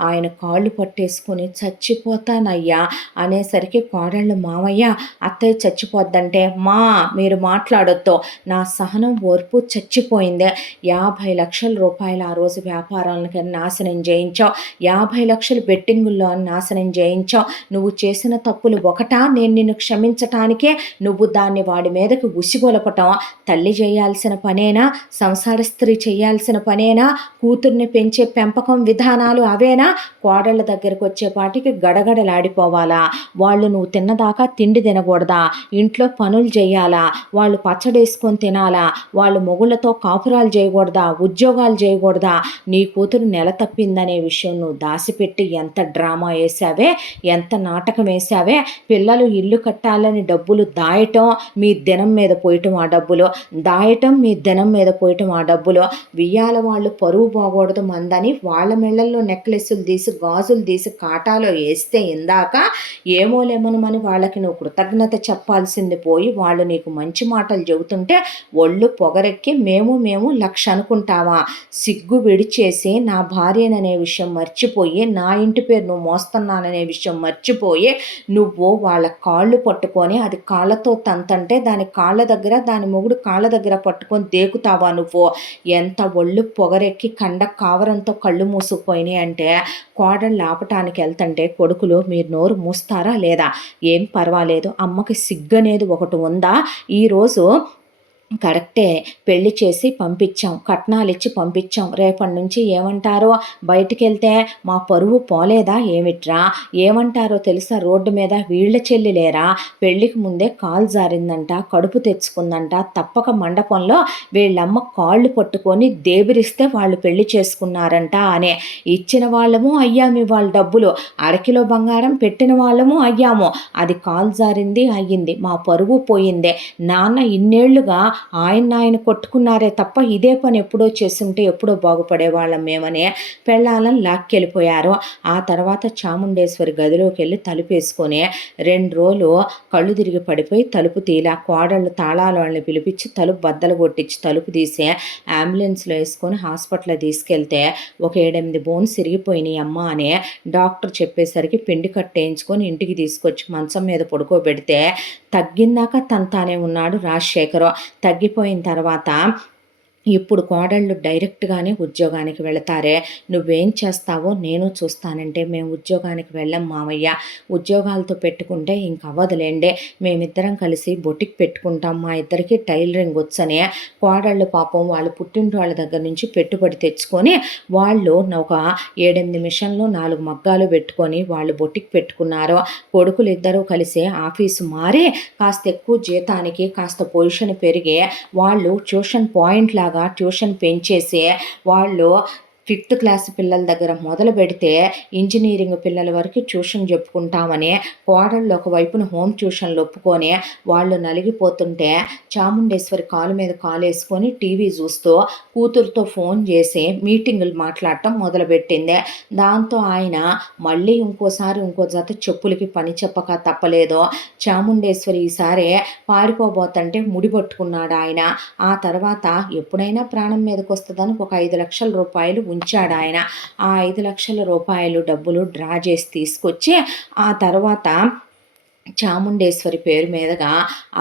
ఆయన కాళ్ళు పట్టేసుకొని చచ్చిపోతానయ్యా అనేసరికి కోడళ్ళు మామయ్య అత్తయ్య చచ్చిపోద్దంటే మీరు మాట్లాడొద్దు, నా సహనం ఓర్పు చచ్చిపోయింది. 50 లక్షల రూపాయలు ఆ రోజు వ్యాపారాలకి నాశనం చేయించావు, 50 లక్షలు బెట్టింగుల్లో నాశనం చేయించావు. నువ్వు చేసిన తప్పులు ఒకటా, నేను నిన్ను క్షమించటానికే నువ్వు దాన్ని వాడి మీదకి ఉసిగొలపటం తల్లి చేయాల్సిన పనేనా, సంసార స్త్రీ చేయాల్సిన పనేనా, కూతుర్ని పెంచే పెంపకం విధానాలు అవేనా? కోడళ్ళ దగ్గరకు వచ్చేపాటికి గడగడలాడిపోవాలా? వాళ్ళు నువ్వు తిన్నదాకా తిండి తినకూడదా? ఇంట్లో పనులు చేయాలా? వాళ్ళు పచ్చడేసుకొని తినాలా? వాళ్ళు మొగుళ్ళతో కాపురాలు చేయకూడదా? ఉద్యోగాలు చేయకూడదా? నీ కూతురు నెల తప్పిందనే విషయం నువ్వు దాసిపెట్టి ఎంత డ్రామా వేసావే, ఎంత నాటకం వేసావే. పిల్లలు ఇల్లు కట్టాలని డబ్బులు దాయటం, మీ దినం మీద పోయటం ఆ డబ్బులు, దాయటం మీ దినం మీద పోయటం ఆ డబ్బులు. వియ్యాల వాళ్ళు పరువు పోకూడదు మందని వాళ్ళ మెళ్ళల్లో నెక్లెస్సులు తీసి గాజులు తీసి కాటాలో వేస్తే ఇందాక ఏమో లేమనమని వాళ్ళకి నువ్వు కృతజ్ఞత చెప్పాల్సింది పోయి వాళ్ళు నీకు మంచి మాటలు చెబుతుంటే ఒళ్ళు పొగరెక్కి మేము 1,00,000 అనుకుంటావా? సిగ్గు విడిచేసి నా భార్యననే విషయం మర్చిపోయి, నా ఇంటి పేరు నువ్వు మోస్తున్నాననే విషయం మర్చిపోయి నువ్వు వాళ్ళ కాళ్ళు పట్టుకొని అది కాళ్ళతో తంతంటే దాని కాళ్ళ దగ్గర దాని మొగుడు కాళ్ళ దగ్గర పట్టుకొని దేకుతావా నువ్వు? ఎంత ఒళ్ళు పొగరెక్కి కండ కావరంతో కళ్ళు మూసుకుపోయినాయి అంటే కోడళ్ళు ఆపటానికి వెళ్తుంటే కొడుకులు మీరు నోరు మూస్తారా లేదా? ఏం పర్వాలేదు, అమ్మకి సిగ్గనేది ఒకటి ఉందా? ఈరోజు కరెక్టే. పెళ్లి చేసి పంపించాం. కట్నాలిచ్చి పంపించాం. రేపటి నుంచి ఏమంటారో, బయటికెళ్తే మా పరువు పోలేదా ఏమిట్రా? ఏమంటారో తెలుసా రోడ్డు మీద, వీళ్ళ చెల్లిలేరా, పెళ్లికి ముందే కాలు జారిందంట, కడుపు తెచ్చుకుందంట, తప్పక మండపంలో వీళ్ళమ్మ కాళ్ళు పట్టుకొని దేబిరిస్తే వాళ్ళు పెళ్లి చేసుకున్నారంట అనే. ఇచ్చిన వాళ్ళము అయ్యాము ఇవాళ డబ్బులు. అరకిలో బంగారం పెట్టిన వాళ్ళము అయ్యాము. అది కాలు జారింది అయ్యింది. మా పరువు పోయిందే. నాన్న ఇన్నేళ్లుగా ఆయన కొట్టుకున్నారే తప్ప ఇదే పని ఎప్పుడో చేస్తుంటే ఎప్పుడో బాగుపడేవాళ్ళం మేమని పెళ్ళాలను లాక్కెళ్ళిపోయారు. ఆ తర్వాత చాముండేశ్వరి గదిలోకి వెళ్ళి తలుపేసుకొని 2 రోజులు కళ్ళు తిరిగి పడిపోయి తలుపు తీలా. కోడళ్ళు తాళాలు వాళ్ళని పిలిపించి తలుపు బద్దలు కొట్టించి తలుపు తీసి అంబులెన్స్లో వేసుకొని హాస్పిటల్ తీసుకెళ్తే ఒక 7-8 బోన్స్ సిరిగిపోయినాయి అమ్మ అని డాక్టర్ చెప్పేసరికి పిండి కట్టేయించుకొని ఇంటికి తీసుకొచ్చి మంచం మీద పడుకోబెడితే తగ్గిందాక తానే ఉన్నాడు రాజశేఖరు. తగ్గిపోయిన తర్వాత ఇప్పుడు కోడళ్ళు డైరెక్ట్గానే ఉద్యోగానికి వెళతారే. నువ్వేం చేస్తావో నేను చూస్తానంటే, మేము ఉద్యోగానికి వెళ్ళం మావయ్య, ఉద్యోగాలతో పెట్టుకుంటే ఇంక అవ్వదులేండి, మేమిద్దరం కలిసి బొటిక్ పెట్టుకుంటాం, మా ఇద్దరికి టైలరింగ్ వచ్చనే. కోడళ్ళు పాపం వాళ్ళు పుట్టింటి వాళ్ళ దగ్గర నుంచి పెట్టుబడి తెచ్చుకొని వాళ్ళు ఒక 7-8 మిషన్లు 4 మగ్గాలు పెట్టుకొని వాళ్ళు బొటిక్ పెట్టుకున్నారు. కొడుకులు ఇద్దరూ కలిసి ఆఫీసు మారి కాస్త ఎక్కువ జీతానికి కాస్త పొజిషన్ పెరిగి వాళ్ళు ట్యూషన్ పాయింట్ లాగా ట్యూషన్ పెంచేసి వాళ్ళు 5th క్లాస్ పిల్లల దగ్గర మొదలు పెడితే ఇంజనీరింగ్ పిల్లల వరకు ట్యూషన్ చెప్పుకుంటామని కోడళ్ళు ఒకవైపున హోమ్ ట్యూషన్లు ఒప్పుకొని వాళ్ళు నలిగిపోతుంటే చాముండేశ్వరి కాలు మీద కాలు వేసుకొని టీవీ చూస్తూ కూతురుతో ఫోన్ చేసి మీటింగులు మాట్లాడటం మొదలుపెట్టింది. దాంతో ఆయన మళ్ళీ ఇంకో జత చెప్పులకి పని చెప్పక తప్పలేదు. చాముండేశ్వరి ఈసారి పారిపోబోతుంటే ముడిపట్టుకున్నాడు ఆయన. ఆ తర్వాత ఎప్పుడైనా ప్రాణం మీదకి వస్తుందని ఒక 5 లక్షల రూపాయలు ఉంచాడు ఆయన. ఆ 5 లక్షల రూపాయలు డబ్బులు డ్రా చేసి తీసుకొచ్చి ఆ తర్వాత చాముండేశ్వరి పేరు మీదుగా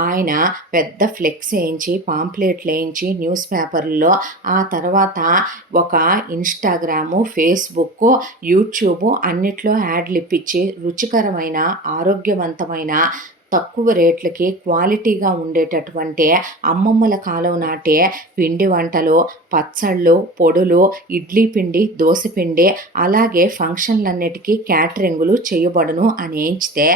ఆయన పెద్ద ఫ్లెక్స్ వేయించి పాంప్లెట్లు వేయించి న్యూస్ పేపర్లో, ఆ తర్వాత ఒక ఇన్స్టాగ్రాము, ఫేస్బుక్, యూట్యూబ్ అన్నిట్లో యాడ్లు ఇప్పించి రుచికరమైన ఆరోగ్యవంతమైన తక్కువ రేట్లకి క్వాలిటీగా ఉండేటటువంటి అమ్మమ్మల కాలం నాటే పిండి వంటలు, పచ్చళ్ళు, పొడులు, ఇడ్లీ పిండి, దోశ పిండి, అలాగే ఫంక్షన్లన్నిటికీ క్యాటరింగులు చేయబడును అని ఏంచితే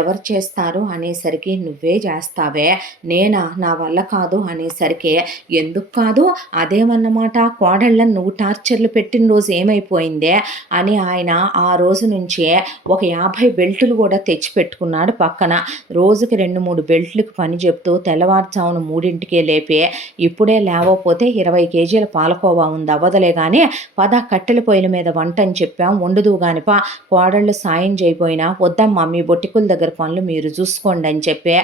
ఎవరు చేస్తారు అనేసరికి నువ్వే చేస్తావే, నేనా, నా వల్ల కాదు అనేసరికి ఎందుకు కాదు, అదేమన్నమాట, కోడళ్ళని నువ్వు టార్చర్లు పెట్టిన రోజు ఏమైపోయిందే అని ఆయన ఆ రోజు నుంచే ఒక 50 బెల్టులు కూడా తెచ్చిపెట్టుకున్నాడు పక్కన. రోజుకి 2-3 బెల్ట్లకు పని చెప్తూ తెల్లవారుజామున 3ంటికే లేపి, ఇప్పుడే లేవకపోతే 20 కేజీల పాలకోవా ఉంది అవ్వదలే కానీ పద కట్టెల పొయ్యిల మీద వంట అని చెప్పాం, వండుదు కానిపా, కోడళ్ళు సాయం చేయపోయినా వద్దమ్మా మీ బొట్టికుల దగ్గర పనులు మీరు చూసుకోండి అని చెప్పి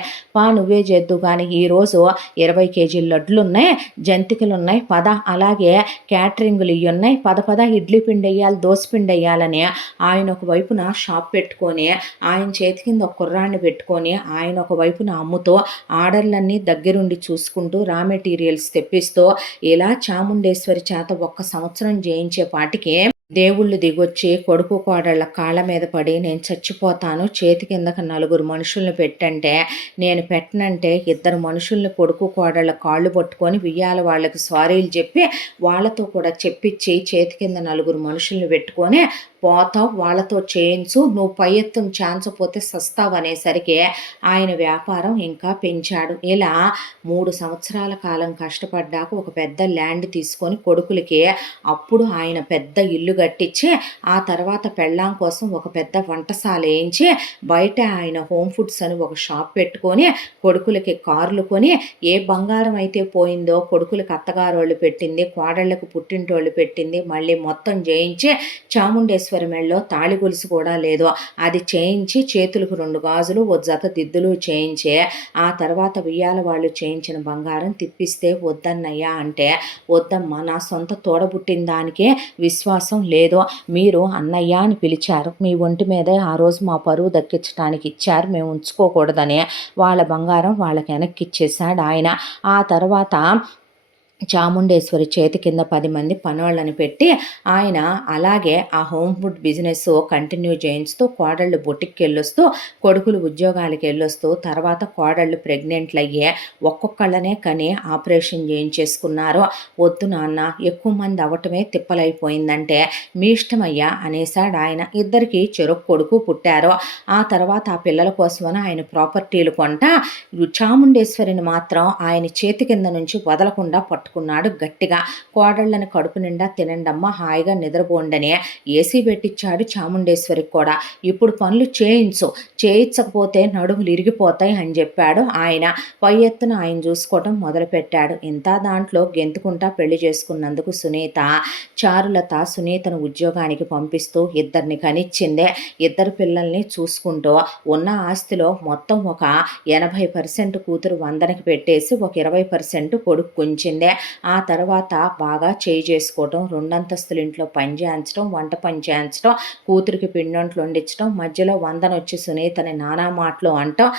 నువ్వే చేద్దు కానీ ఈరోజు 20 కేజీల లడ్లు ఉన్నాయి, జంతికలు ఉన్నాయి, పద, అలాగే క్యాటరింగులు ఇవి ఉన్నాయి, పద ఇడ్లీ పిండి వేయాలి, దోశ పిండి వేయాలని ఆయన ఒక వైపున షాప్ పెట్టుకొని ఆయన చేతి కింద ఒక కుర్రాన్ని పెట్టుకొని ఆయన ఒక వైపున అమ్ముతూ ఆర్డర్లన్నీ దగ్గరుండి చూసుకుంటూ రా మెటీరియల్స్ తెప్పిస్తూ ఇలా చాముండేశ్వరి చేత 1 సంవత్సరం చేయించే పాటికి దేవుళ్ళు దిగొచ్చి కొడుకు కోడళ్ళ కాళ్ళ మీద పడి నేను చచ్చిపోతాను, చేతి కిందకి 4 మనుషుల్ని పెట్టంటే నేను పెట్టనంటే 2 మనుషుల్ని కొడుకు కోడళ్ళ కాళ్ళు పట్టుకొని వియ్యాల వాళ్ళకి సారీలు చెప్పి వాళ్ళతో కూడా చెప్పించి చేతి కింద 4 మనుషుల్ని పెట్టుకొని పోతావు, వాళ్ళతో చేయించు, నువ్వు పై ఎత్తున ఛాన్సపోతే సస్తావు అనేసరికి ఆయన వ్యాపారం ఇంకా పెంచాడు. ఇలా 3 సంవత్సరాల కాలం కష్టపడ్డాక ఒక పెద్ద ల్యాండ్ తీసుకొని కొడుకులకి అప్పుడు ఆయన పెద్ద ఇల్లు కట్టించి ఆ తర్వాత పెళ్ళాం కోసం ఒక పెద్ద వంటశాల వేయించి బయట ఆయన హోమ్ ఫుడ్స్ అని ఒక షాప్ పెట్టుకొని కొడుకులకి కార్లు కొని ఏ బంగారం అయితే పోయిందో కొడుకులకి అత్తగారు వాళ్ళు పెట్టింది, కోడళ్ళకు పుట్టింటోళ్ళు పెట్టింది మళ్ళీ మొత్తం చేయించి చాముండేశ్వరి మెళ్ళలో తాళి గొలుసు కూడా లేదు అది చేయించి చేతులకు 2 గాజులు ఓ జత దిద్దులు చేయించే ఆ తర్వాత వియ్యాల వాళ్ళు చేయించిన బంగారం తిప్పిస్తే వద్దన్నయ్యా అంటే వద్దమ్మా, నా సొంత తోడబుట్టిన దానికే విశ్వాసం లేదు, మీరు అన్నయ్య అని పిలిచారు, మీ ఒంటి మీదే ఆ రోజు మా పరువు దక్కించడానికి ఇచ్చారు, మేము ఉంచుకోకూడదని వాళ్ళ బంగారం వాళ్ళకి వెనక్కి ఇచ్చేశాడు ఆయన. ఆ తర్వాత చాముండేశ్వరి చేతి కింద 10 మంది పనోళ్ళని పెట్టి ఆయన అలాగే ఆ హోమ్ ఫుడ్ బిజినెస్ కంటిన్యూ చేయించుతూ కోడళ్ళు బొటిక్కెళ్ళొస్తూ కొడుకులు ఉద్యోగాలకి వెళ్ళొస్తూ తర్వాత కోడళ్ళు ప్రెగ్నెంట్లయ్యే ఒక్కొక్కళ్ళనే కని ఆపరేషన్ చేయించేసుకున్నారు. వద్దు నాన్న ఎక్కువ మంది అవ్వటమే తిప్పలైపోయిందంటే మీ ఇష్టమయ్యా అనేసాడు ఆయన. ఇద్దరికి చెరొక కొడుకు పుట్టారు. ఆ తర్వాత ఆ పిల్లల కోసమని ఆయన ప్రాపర్టీలు కొంట చాముండేశ్వరిని మాత్రం ఆయన చేతి కింద నుంచి వదలకుండా పట్టుకున్నాడు గట్టిగా. కోడళ్ళని కడుపు నిండా తినండమ్మా హాయిగా నిద్రపోండని ఏసీ పెట్టించాడు చాముండేశ్వరికి కూడా. ఇప్పుడు పనులు చేయించకపోతే నడుములు ఇరిగిపోతాయి అని చెప్పాడు ఆయన. పై ఎత్తున ఆయన చూసుకోవటం మొదలుపెట్టాడు. ఇంత దాంట్లో గెంతుకుంటా పెళ్లి చేసుకున్నందుకు చారులత సునీతను ఉద్యోగానికి పంపిస్తూ ఇద్దరిని కనిచ్చిందే. ఇద్దరు పిల్లల్ని చూసుకుంటూ ఉన్న ఆస్తిలో మొత్తం ఒక 80% కూతురు వందనకి పెట్టేసి ఒక 20% కొడుకు కుంచిందే. ఆ తర్వాత బాగా చేసుకోవటం, రెండంతస్తుల ఇంట్లో పని చేయించడం, వంట పని చేయించడం, కూతురికి పిండొంట్లు వండించడం, మధ్యలో వందనొచ్చి సునీతని నానా మాటలు అంటాం,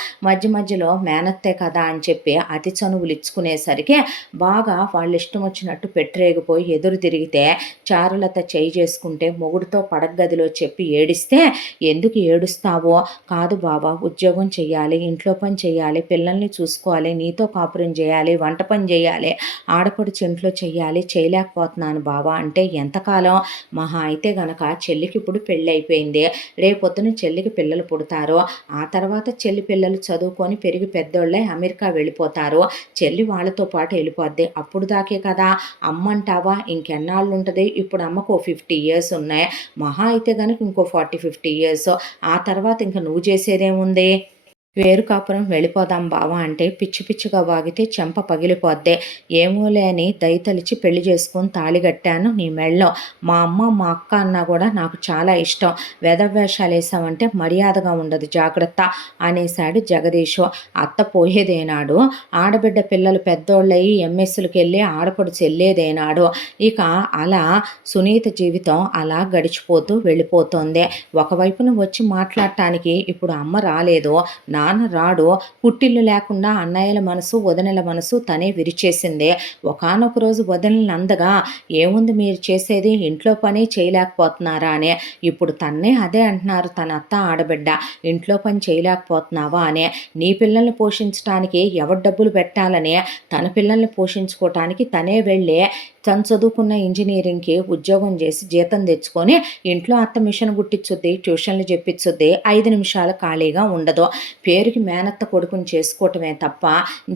మధ్యలో మేనత్తే కదా అని చెప్పి అతి చనువులు ఇచ్చుకునేసరికి బాగా వాళ్ళు ఇష్టం వచ్చినట్టు పెట్టరేగిపోయి ఎదురు తిరిగితే చారులత చేసుకుంటే మొగుడుతో పడగదిలో చెప్పి ఏడిస్తే, ఎందుకు ఏడుస్తావో, కాదు బాబా ఉద్యోగం చెయ్యాలి, ఇంట్లో పని చేయాలి, పిల్లల్ని చూసుకోవాలి, నీతో కాపురం చేయాలి, వంట పని చేయాలి, ఆడపడుచు ఇంట్లో చెయ్యాలి, చేయలేకపోతున్నాను బావా అంటే ఎంతకాలం, మహా అయితే గనక చెల్లికి ఇప్పుడు పెళ్ళి అయిపోయింది, రేపొద్దున చెల్లికి పిల్లలు పుడతారు, ఆ తర్వాత చెల్లి పిల్లలు చదువుకొని పెరిగి పెద్దోళ్ళే అమెరికా వెళ్ళిపోతారు, చెల్లి వాళ్ళతో పాటు వెళ్ళిపోద్ది, అప్పుడు దాకే కదా అమ్మ అంటావా ఇంకెన్నాళ్ళు ఉంటుంది, ఇప్పుడు అమ్మకు 50 years ఉన్నాయి, మహా అయితే కనుక ఇంకో 40-50 years, ఆ తర్వాత ఇంకా నువ్వు చేసేదేముంది, వేరు కాపురం వెళ్ళిపోదాం బావా అంటే పిచ్చి పిచ్చిగా వాగితే చెంప పగిలిపోద్దే, ఏమోలే అని దయతలిచి పెళ్లి చేసుకొని తాళిగట్టాను నీ మెళ్ళో, మా అమ్మ మా అక్క అన్నా కూడా నాకు చాలా ఇష్టం, వేషాలు వేసామంటే మర్యాదగా ఉండదు జాగ్రత్త అనేశాడు జగదీషు. అత్త పోయేదేనాడు, ఆడబిడ్డ పిల్లలు పెద్దోళ్ళయి ఎంఎస్లకు వెళ్ళి ఆడపడుచు వెళ్ళేదేనాడు. ఇక అలా సునీత జీవితం అలా గడిచిపోతూ వెళ్ళిపోతుంది. ఒకవైపున వచ్చి మాట్లాడటానికి ఇప్పుడు అమ్మ రాలేదు, నాన్న రాడు, పుట్టిల్లు లేకుండా అన్నయ్యల మనసు వదినల మనసు తనే విరిచేసింది. ఒకానొక రోజు వదినలు అందగా, ఏముంది మీరు చేసేది, ఇంట్లో పని చేయలేకపోతున్నారా అని. ఇప్పుడు తన్నే అదే అంటున్నారు తన అత్త ఆడబిడ్డ, ఇంట్లో పని చేయలేకపోతున్నావా అని. నీ పిల్లల్ని పోషించడానికి ఎవరు డబ్బులు పెట్టాలని తన పిల్లల్ని పోషించుకోవటానికి తనే వెళ్ళి తను చదువుకున్న ఇంజనీరింగ్కి ఉద్యోగం చేసి జీతం తెచ్చుకొని ఇంట్లో అత్త మిషన్ గుట్టించుద్ది, ట్యూషన్లు చెప్పించుద్ది, 5 నిమిషాలు ఖాళీగా ఉండదు. పేరుకి మేనత్త కొడుకుని చేసుకోవటమే తప్ప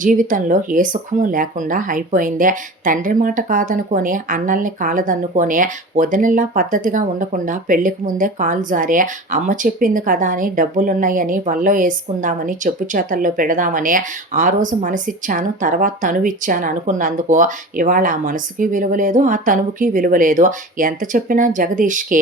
జీవితంలో ఏ సుఖము లేకుండా అయిపోయిందే. తండ్రి మాట కాదనుకొని అన్నల్ని కాలదన్నుకొని వదినల్లా పద్ధతిగా ఉండకుండా పెళ్లికి ముందే కాలు జారే, అమ్మ చెప్పింది కదా అని డబ్బులున్నాయని వల్లో వేసుకుందామని చెప్పు చేతల్లో పెడదామని ఆ రోజు మనసిచ్చాను తర్వాత తనువిచ్చాను అనుకున్నందుకు ఇవాళ ఆ మనసుకి విలువ లేదు, ఆ తనువుకి విలువ లేదు. ఎంత చెప్పినా జగదీష్కి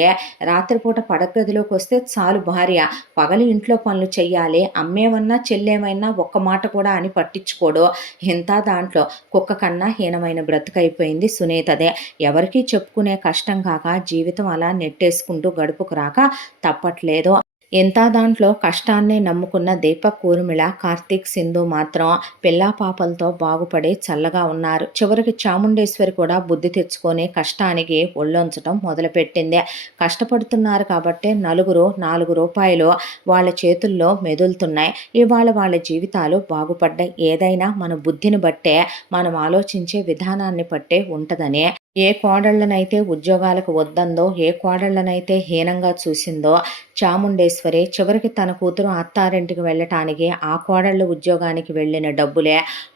రాత్రిపూట పడగదిలోకి వస్తే చాలు భార్య, పగలు ఇంట్లో పనులు చెయ్యాలి, అమ్మేమన్నా చెల్లేమైనా ఒక్క మాట కూడా అని పట్టించుకోడు. ఇంత దాంట్లో కుక్క కన్నా హీనమైన బ్రతుకైపోయింది సునీతదే. ఎవరికీ చెప్పుకునే కష్టం కాక జీవితం అలా నెట్టేసుకుంటూ గడుపుకు రాక తప్పట్లేదు. ఇంత దాంట్లో కష్టాన్ని నమ్ముకున్న దీపక్, ఊర్మిళ, కార్తీక్, సింధు మాత్రం పిల్లా పాపలతో బాగుపడి చల్లగా ఉన్నారు. చివరికి చాముండేశ్వరి కూడా బుద్ధి తెచ్చుకొని కష్టానికి ఒళ్ళొంచడం మొదలుపెట్టింది. కష్టపడుతున్నారు కాబట్టి నలుగురు 4 రూపాయలు వాళ్ళ చేతుల్లో మెదులుతున్నాయి. ఇవాళ వాళ్ళ జీవితాలు బాగుపడ్డాయి. ఏదైనా మన బుద్ధిని బట్టే, మనం ఆలోచించే విధానాన్ని బట్టే ఉంటుందని, ఏ కోడళ్ళనైతే ఉద్యోగాలకు వద్దందో, ఏ కోడళ్ళనైతే హీనంగా చూసిందో చాముండేశ్వరి చివరికి తన కూతురు అత్తారింటికి వెళ్ళటానికి ఆ కోడళ్ళు ఉద్యోగానికి వెళ్ళిన డబ్బులే,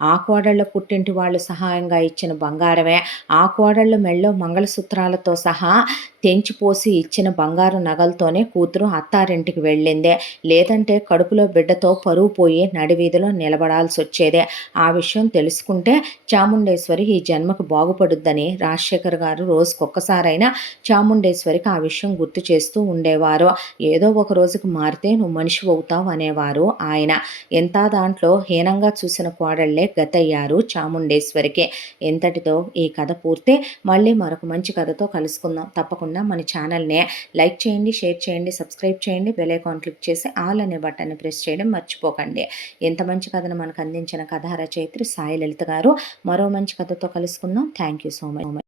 ఆ కోడళ్ళ పుట్టింటి వాళ్ళు సహాయంగా ఇచ్చిన బంగారమే, ఆ కోడళ్ళు మెళ్ళో మంగళసూత్రాలతో సహా తెంచిపోసి ఇచ్చిన బంగారు నగలతోనే కూతురు అత్తారింటికి వెళ్ళిందే. లేదంటే కడుపులో బిడ్డతో పరువు పోయి నడివీధిలో నిలబడాల్సి వచ్చేదే. ఆ విషయం తెలుసుకుంటే చాముండేశ్వరి ఈ జన్మకు బాగుపడుద్దని రాజశేఖర్ రాజశేఖర్ గారు రోజుకొక్కసారైనా చాముండేశ్వరికి ఆ విషయం గుర్తు చేస్తూ ఉండేవారు. ఏదో ఒక రోజుకి మారితే నువ్వు మనిషివవుతావు అనేవారు ఆయన. దాంట్లో హీనంగా చూసిన కోడళ్ళే గతయ్యారు చాముండేశ్వరికి. ఇంతటితో ఈ కథ పూర్తి. మళ్ళీ మరొక మంచి కథతో కలుసుకుందాం. తప్పకుండా మన ఛానల్‌ని లైక్ చేయండి, షేర్ చేయండి, సబ్స్క్రైబ్ చేయండి. బెల్ ఐకాన్ క్లిక్ చేసి ఆల్ అనే బటన్‌ని ప్రెస్ చేయడం మర్చిపోకండి. ఇంత మంచి కథను మనకు అందించిన కథా రచయిత్రి సాయి లలిత గారు. మరో మంచి కథతో కలుసుకుందాం. Thank you so much.